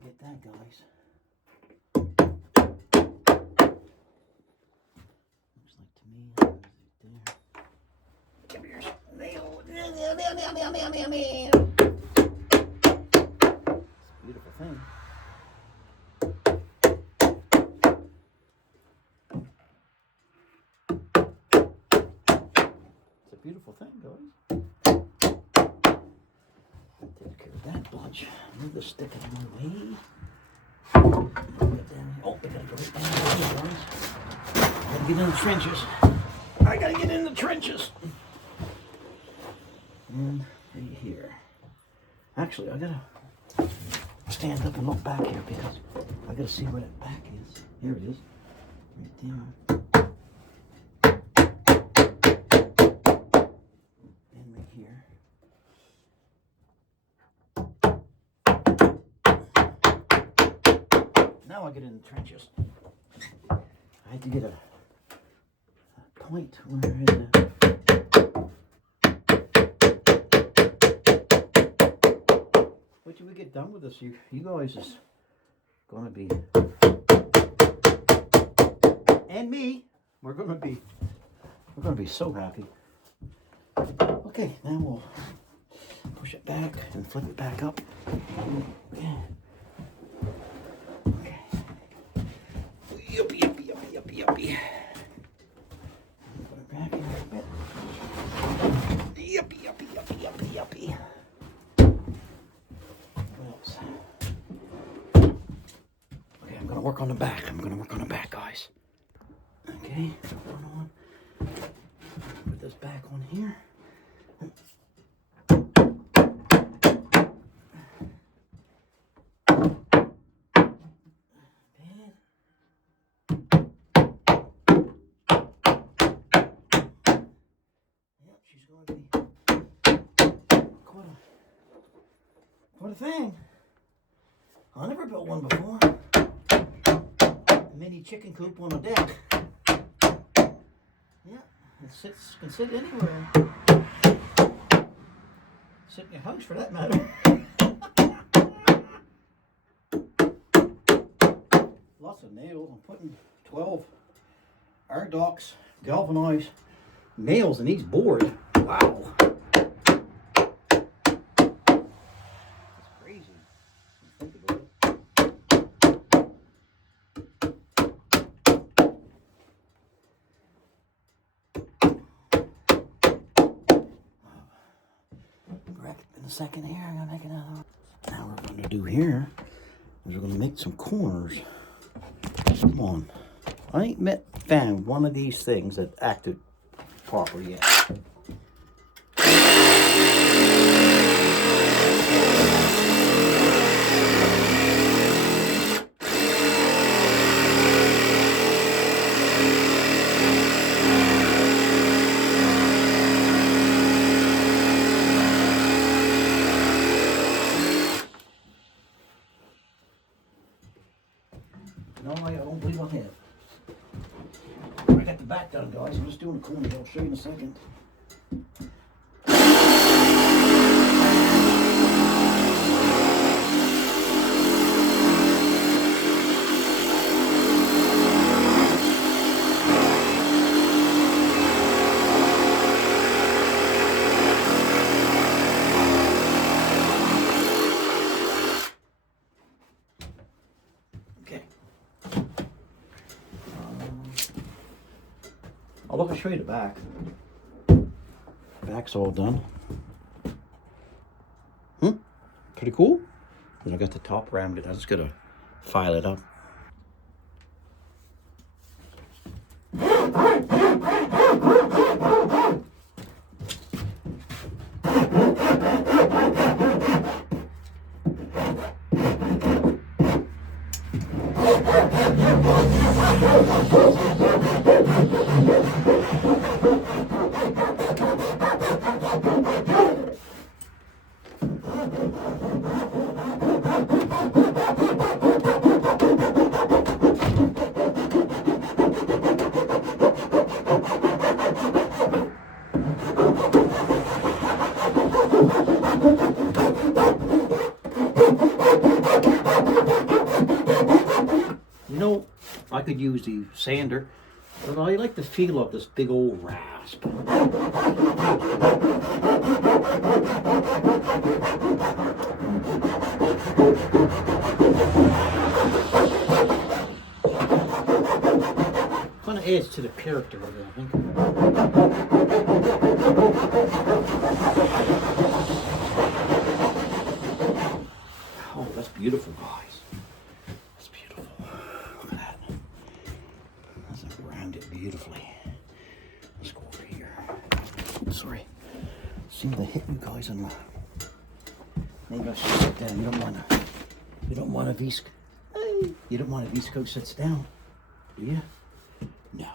get that, guys. Looks like to me, there. Come here, nail. It's a beautiful thing. It's a beautiful thing, guys. Take care of that bunch. Move the stick out of my way. Oh, I gotta go right down here, guys. Gotta get in the trenches. I gotta get in the trenches. And right here. Actually, I gotta stand up and look back here because I gotta see where that back is. Here it is. Right there. And right here. Now I get in the trenches. I had to get a point where Wait till we get done with this. You guys is gonna be, and me, we're gonna be so happy. Okay, now we'll push it back and flip it back up. Okay. Yuppie. Put it back in a bit. Yuppie. What else? Okay, I'm gonna work on the back. Guys. Okay, hold on. Put this back on here. What a thing. I never built one before. A mini chicken coop on a deck. Yeah, it can sit anywhere. Sit in your house for that matter. Lots of nails. I'm putting 12 Ardox galvanized nails in each board. Wow. In a second here, I'm gonna make another one. Now what we're gonna do here is we're gonna make some corners. Come on. I ain't found one of these things that acted proper yet. No, I don't believe I have. I got the back done, guys. I'm just doing the corner. I'll show you in a second. I'll show you the back. Back's all done. Pretty cool. And I got the top rounded. I just gotta file it up. I could use the sander, but I like the feel of this big old rasp. Kind of adds to the character of it, I think. Oh, that's beautiful, guys. That's beautiful. Look at that. That's rounded beautifully. Let's go over here. Oops, sorry. Seemed to hit you guys on the. Maybe I should sit down. You don't want to. You don't want a Visco. You don't want a Visco sits down, do you? No.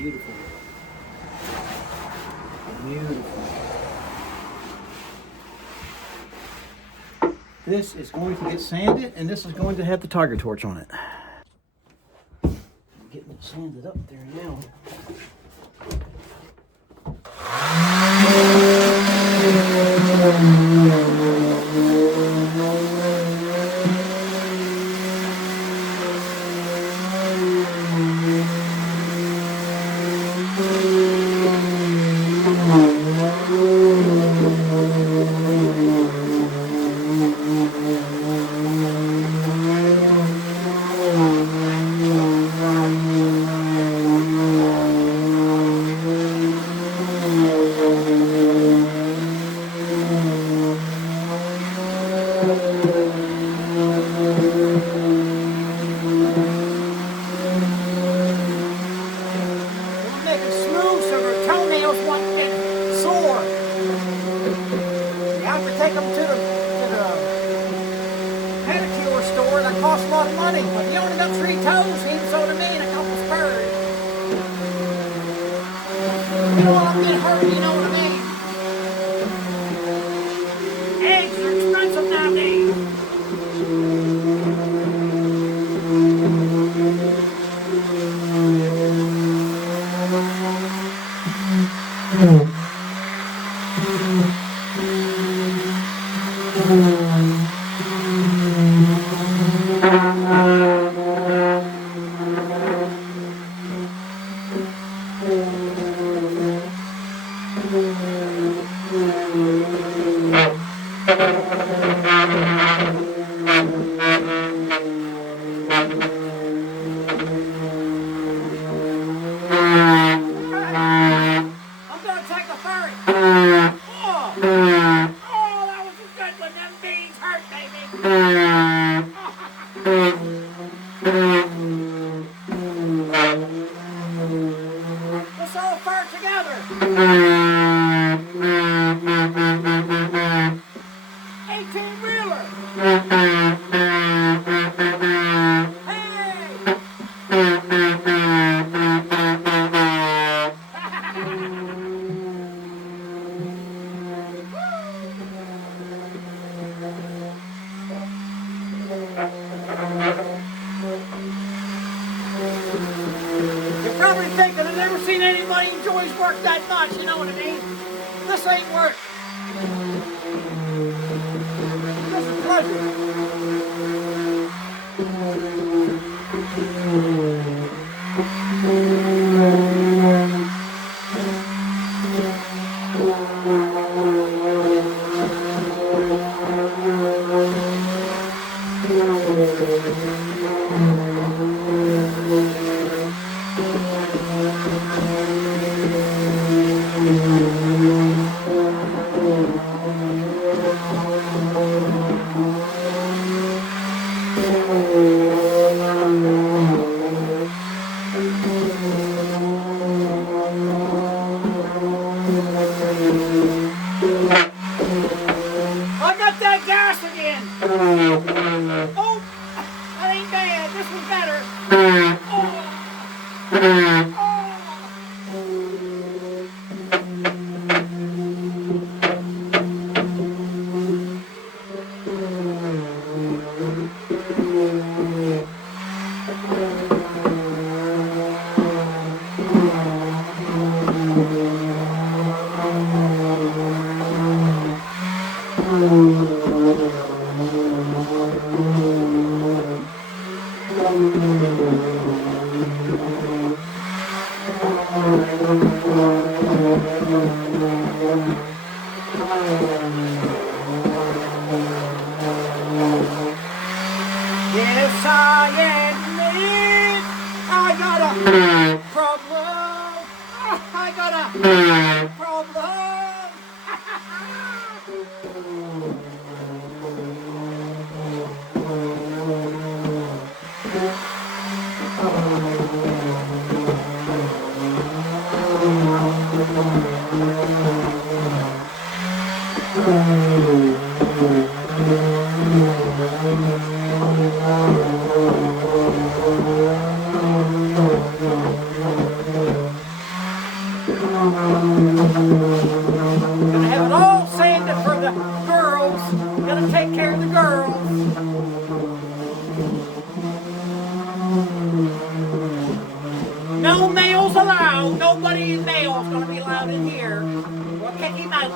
Beautiful. Beautiful. This is going to get sanded, and this is going to have the tiger torch on it. I'm getting it sanded up there now. I'm gonna take a ferry. Oh, oh, that was a good one. Them beans hurt, baby. Let's all fart together. 18-wheeler. Hey! You're probably thinking, I've never seen anybody enjoys work that much, you know what I mean? This ain't work. This is pleasure. I got that gas again. Oh, that ain't bad. This one's better. Oh. Yes, I admit I got a problem. I got a problem. Gonna have it all sanded for the girls. Gonna take care of the girls. No males allowed. Nobody male's gonna be allowed in here. We'll kick him out.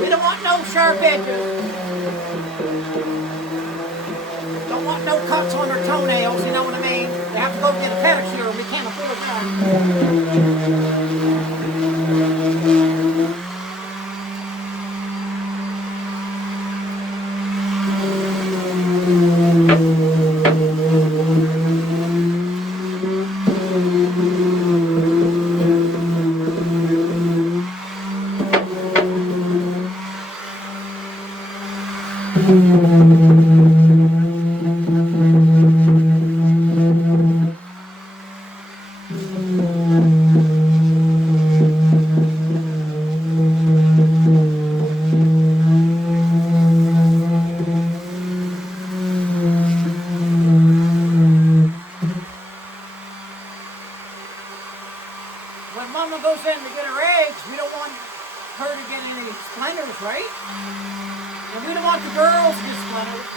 We don't want no sharp edges. Don't want no cuts on their toenails, you know what I mean? They have to go get a pedicure. We can't afford that. When Mama goes in to get her eggs, we don't want her to get any splinters, right? And we don't want the girls to get splinters.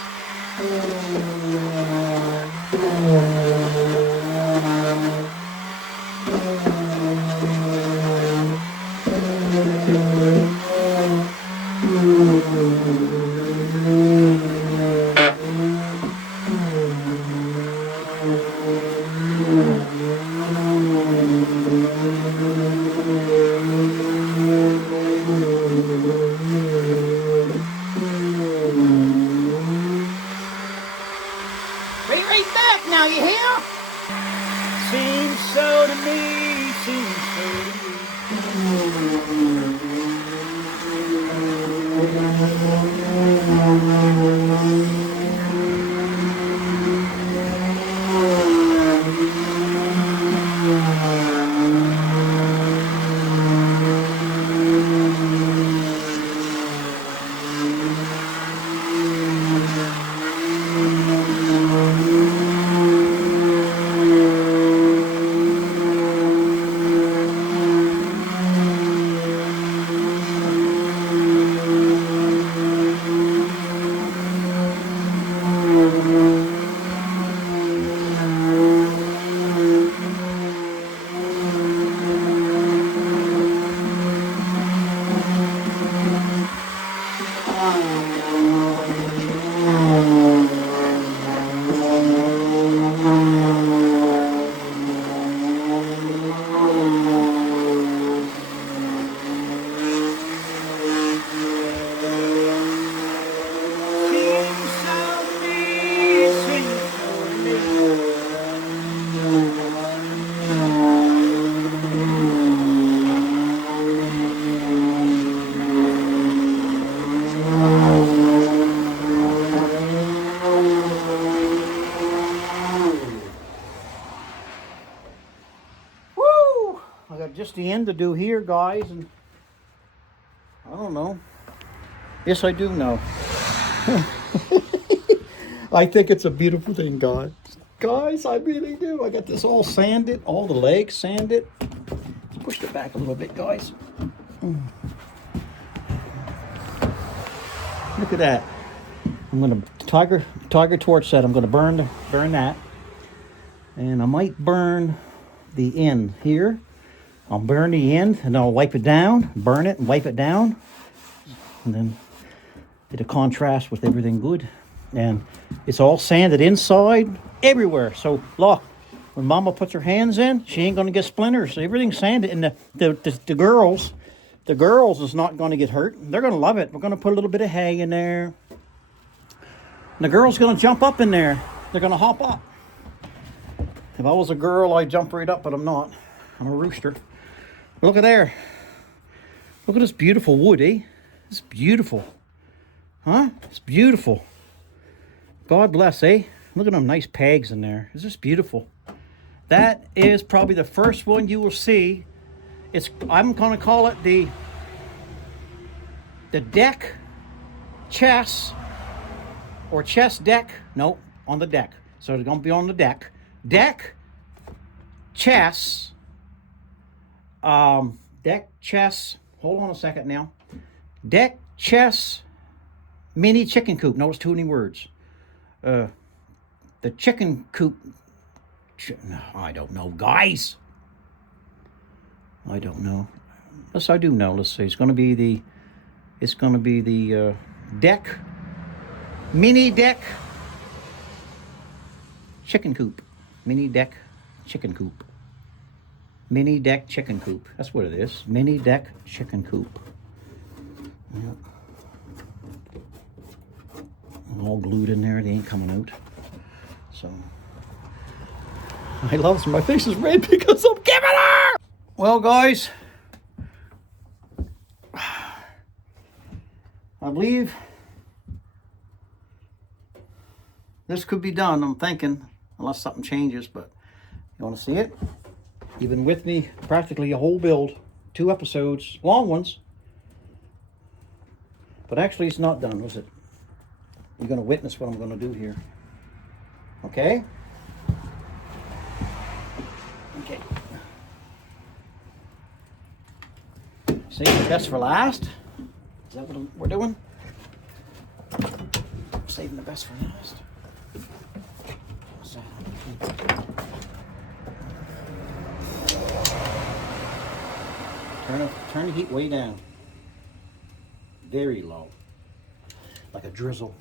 you hear? Seems so to me, seems so to me. I got just the end to do here, guys, and I don't know. Yes, I do know. I think it's a beautiful thing, guys. Guys, I really do. I got this all sanded, all the legs sanded. Let's push it back a little bit, guys. Look at that. I'm gonna tiger torch set. I'm gonna burn that, and I might burn the end here. I'll burn the end and I'll wipe it down, burn it and wipe it down, and then it'll contrast with everything good. And it's all sanded inside, everywhere. So look, when Mama puts her hands in, she ain't gonna get splinters. Everything's sanded, and the girls is not gonna get hurt. They're gonna love it. We're gonna put a little bit of hay in there. And the girl's gonna jump up in there. They're gonna hop up. If I was a girl, I'd jump right up, but I'm not. I'm a rooster. Look at there. Look at this beautiful wood, eh? It's beautiful. Huh? It's beautiful. God bless, eh? Look at them nice pegs in there. It's just beautiful. That is probably the first one you will see. I'm going to call it the deck chess, or chess deck. No, on the deck. So it's going to be on the deck. Deck chess. Deck chess. Hold on a second now. Deck chess mini chicken coop. Notice too many words. The chicken coop. I don't know, guys. I don't know. Yes, I do know. Let's see. It's going to be the deck, mini deck, chicken coop, mini deck, chicken coop, mini deck, chicken coop. That's what it is. Mini deck, chicken coop. Yep. All glued in there. They ain't coming out. So I love it. My face is red because I'm giving her. Well, guys, I believe this could be done. I'm thinking, unless something changes. But you want to see it? You've been with me practically a whole build, 2 episodes, long ones. But actually, it's not done, is it? You're going to witness what I'm going to do here. Okay? Okay. Save the best for last. Is that what we're doing? Saving the best for last. Turn the heat way down. Very low. Like a drizzle.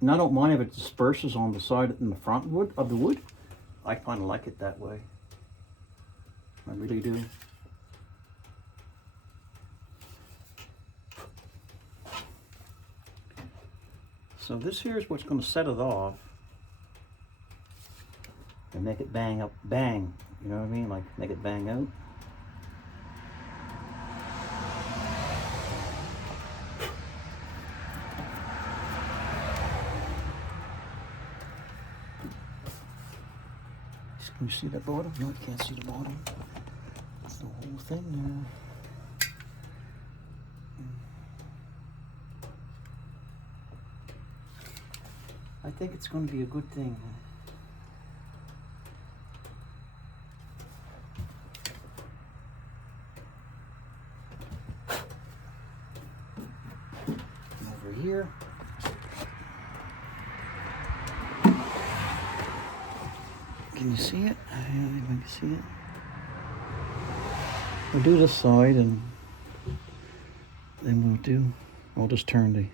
And I don't mind if it disperses on the side and the front wood of the wood. I kind of like it that way. I really do. So this here is what's going to set it off and make it bang up, bang. You know what I mean? Like make it bang out. Can you see the bottom? No, you can't see the bottom. That's the whole thing there. I think it's going to be a good thing. Over here. Can you see it? Anybody can see it? We'll do this side and then I'll just turn the,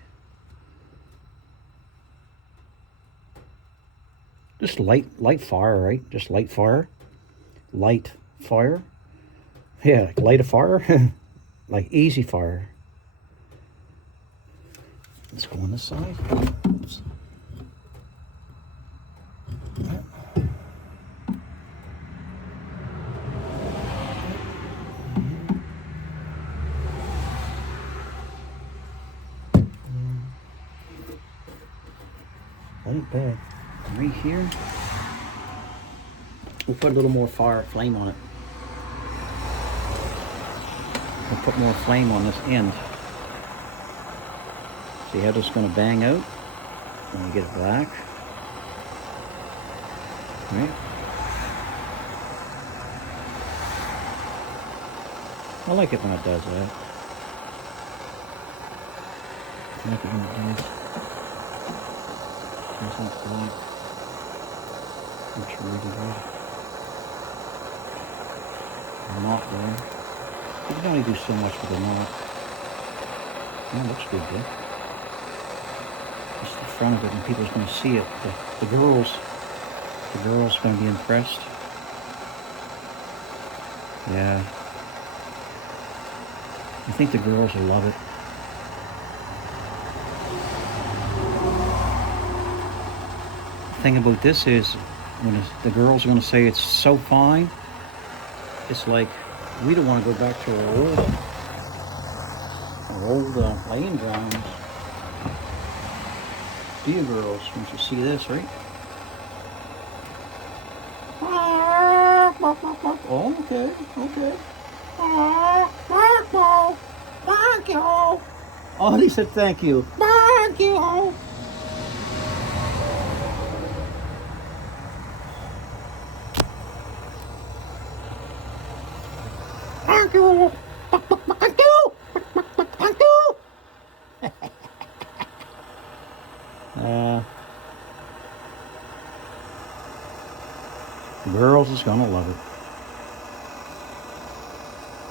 just light fire, right? Just light fire. Light fire. Yeah, like light a fire. Like easy fire. Let's go on this side. Oops. Ain't bad. Right here, we'll put a little more flame on it. We'll put more flame on this end. See how this is going to bang out when we get it black. Right? I like it when it does that. I like it when it does. There's that black. Looks really good. The knot there. You can only do so much with the knot. That looks good though. Just the front of it, and people's going to see it. The girls are going to be impressed. Yeah. I think the girls will love it. Thing about this is when the girls are going to say it's so fine, it's like we don't want to go back to our old playing grounds. Do you girls, once you see this, right? Oh, okay. Thank you. Oh, he said thank you. Thank you. Thank you. Thank you. Thank you. Girls is gonna love it.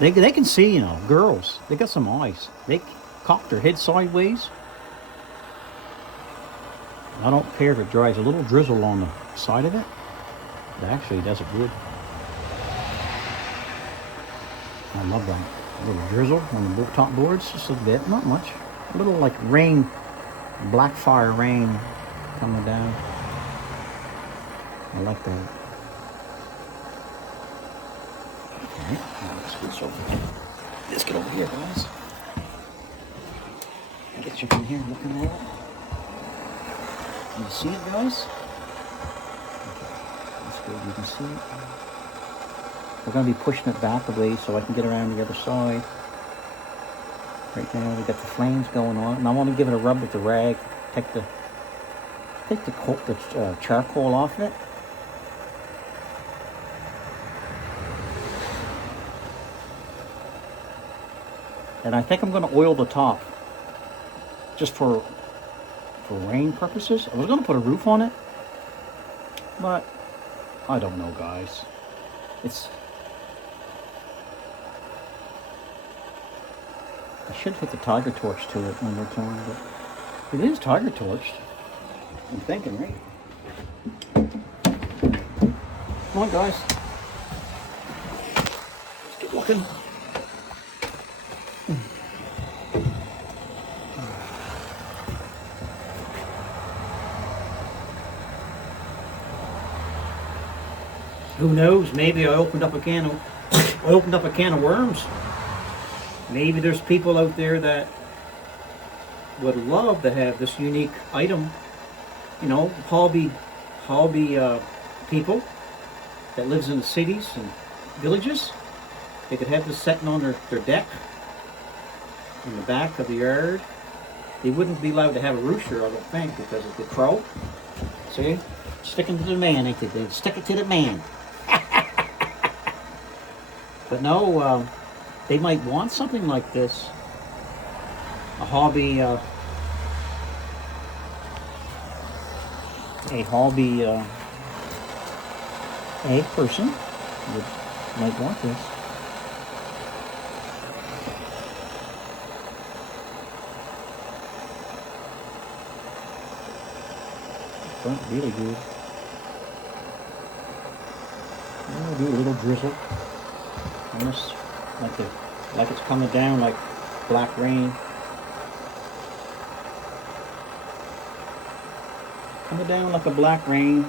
They can see, you know, girls. They got some eyes. They cock their head sideways. I don't care if it dries a little drizzle on the side of it. It actually does it good. I love that. A little drizzle on the top boards, just a bit, not much. A little like rain, black fire rain coming down. I like that. Alright, let's get over here, guys. Get you from here looking at it. Can you see it, guys? Okay, that's good. You can see it. We're going to be pushing it back a ways so I can get around the other side. Right now, we got the flames going on, and I want to give it a rub with the rag. Take the charcoal off it. And I think I'm going to oil the top, just for rain purposes. I was going to put a roof on it, but I don't know, guys. I should put the tiger torch to it one more time, but it is tiger torched. I'm thinking, right? Come on, guys. Let's get looking. Who knows? Maybe I opened up a can of worms. Maybe there's people out there that would love to have this unique item. You know, hobby people that lives in the cities and villages. They could have this sitting on their deck in the back of the yard. They wouldn't be allowed to have a rooster, I don't think, because of the crow. See? Sticking to the man, ain't they? They stick it to the man. But no, they might want something like this. A hobby person might want this. Burnt really good. I'll do a little drizzle. Almost like it's coming down like black rain. Coming down like a black rain.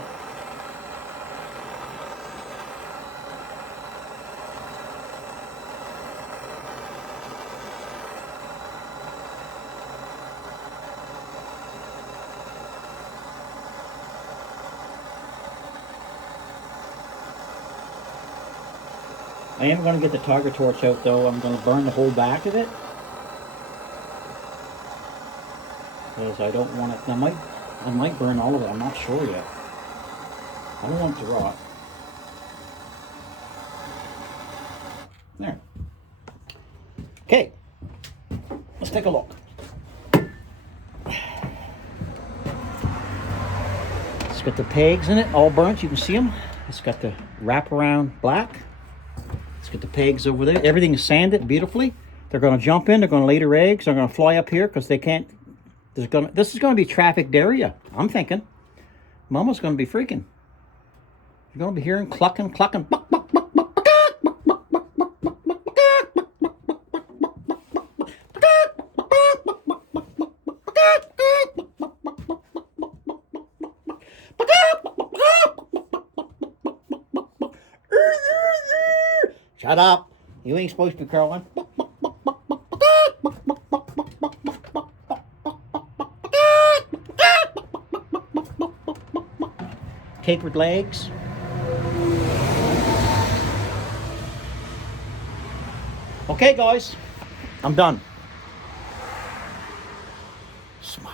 I am going to get the Tiger torch out though. I'm going to burn the whole back of it. Because I don't want it. I might burn all of it. I'm not sure yet. I don't want it to rot. There. Okay. Let's take a look. It's got the pegs in it, all burnt. You can see them. It's got the wraparound black. Let's get the pegs over there. Everything is sanded beautifully. They're going to jump in. They're going to lay their eggs. They're going to fly up here because they can't. This is going to be a trafficked area, I'm thinking. Mama's going to be freaking. You're going to be hearing clucking, clucking. Buck, buck, buck, buck, buck, buck, buck, buck, buck, buck, shut up. You ain't supposed to be crowing. Tapered legs. Okay, guys, I'm done. Smile.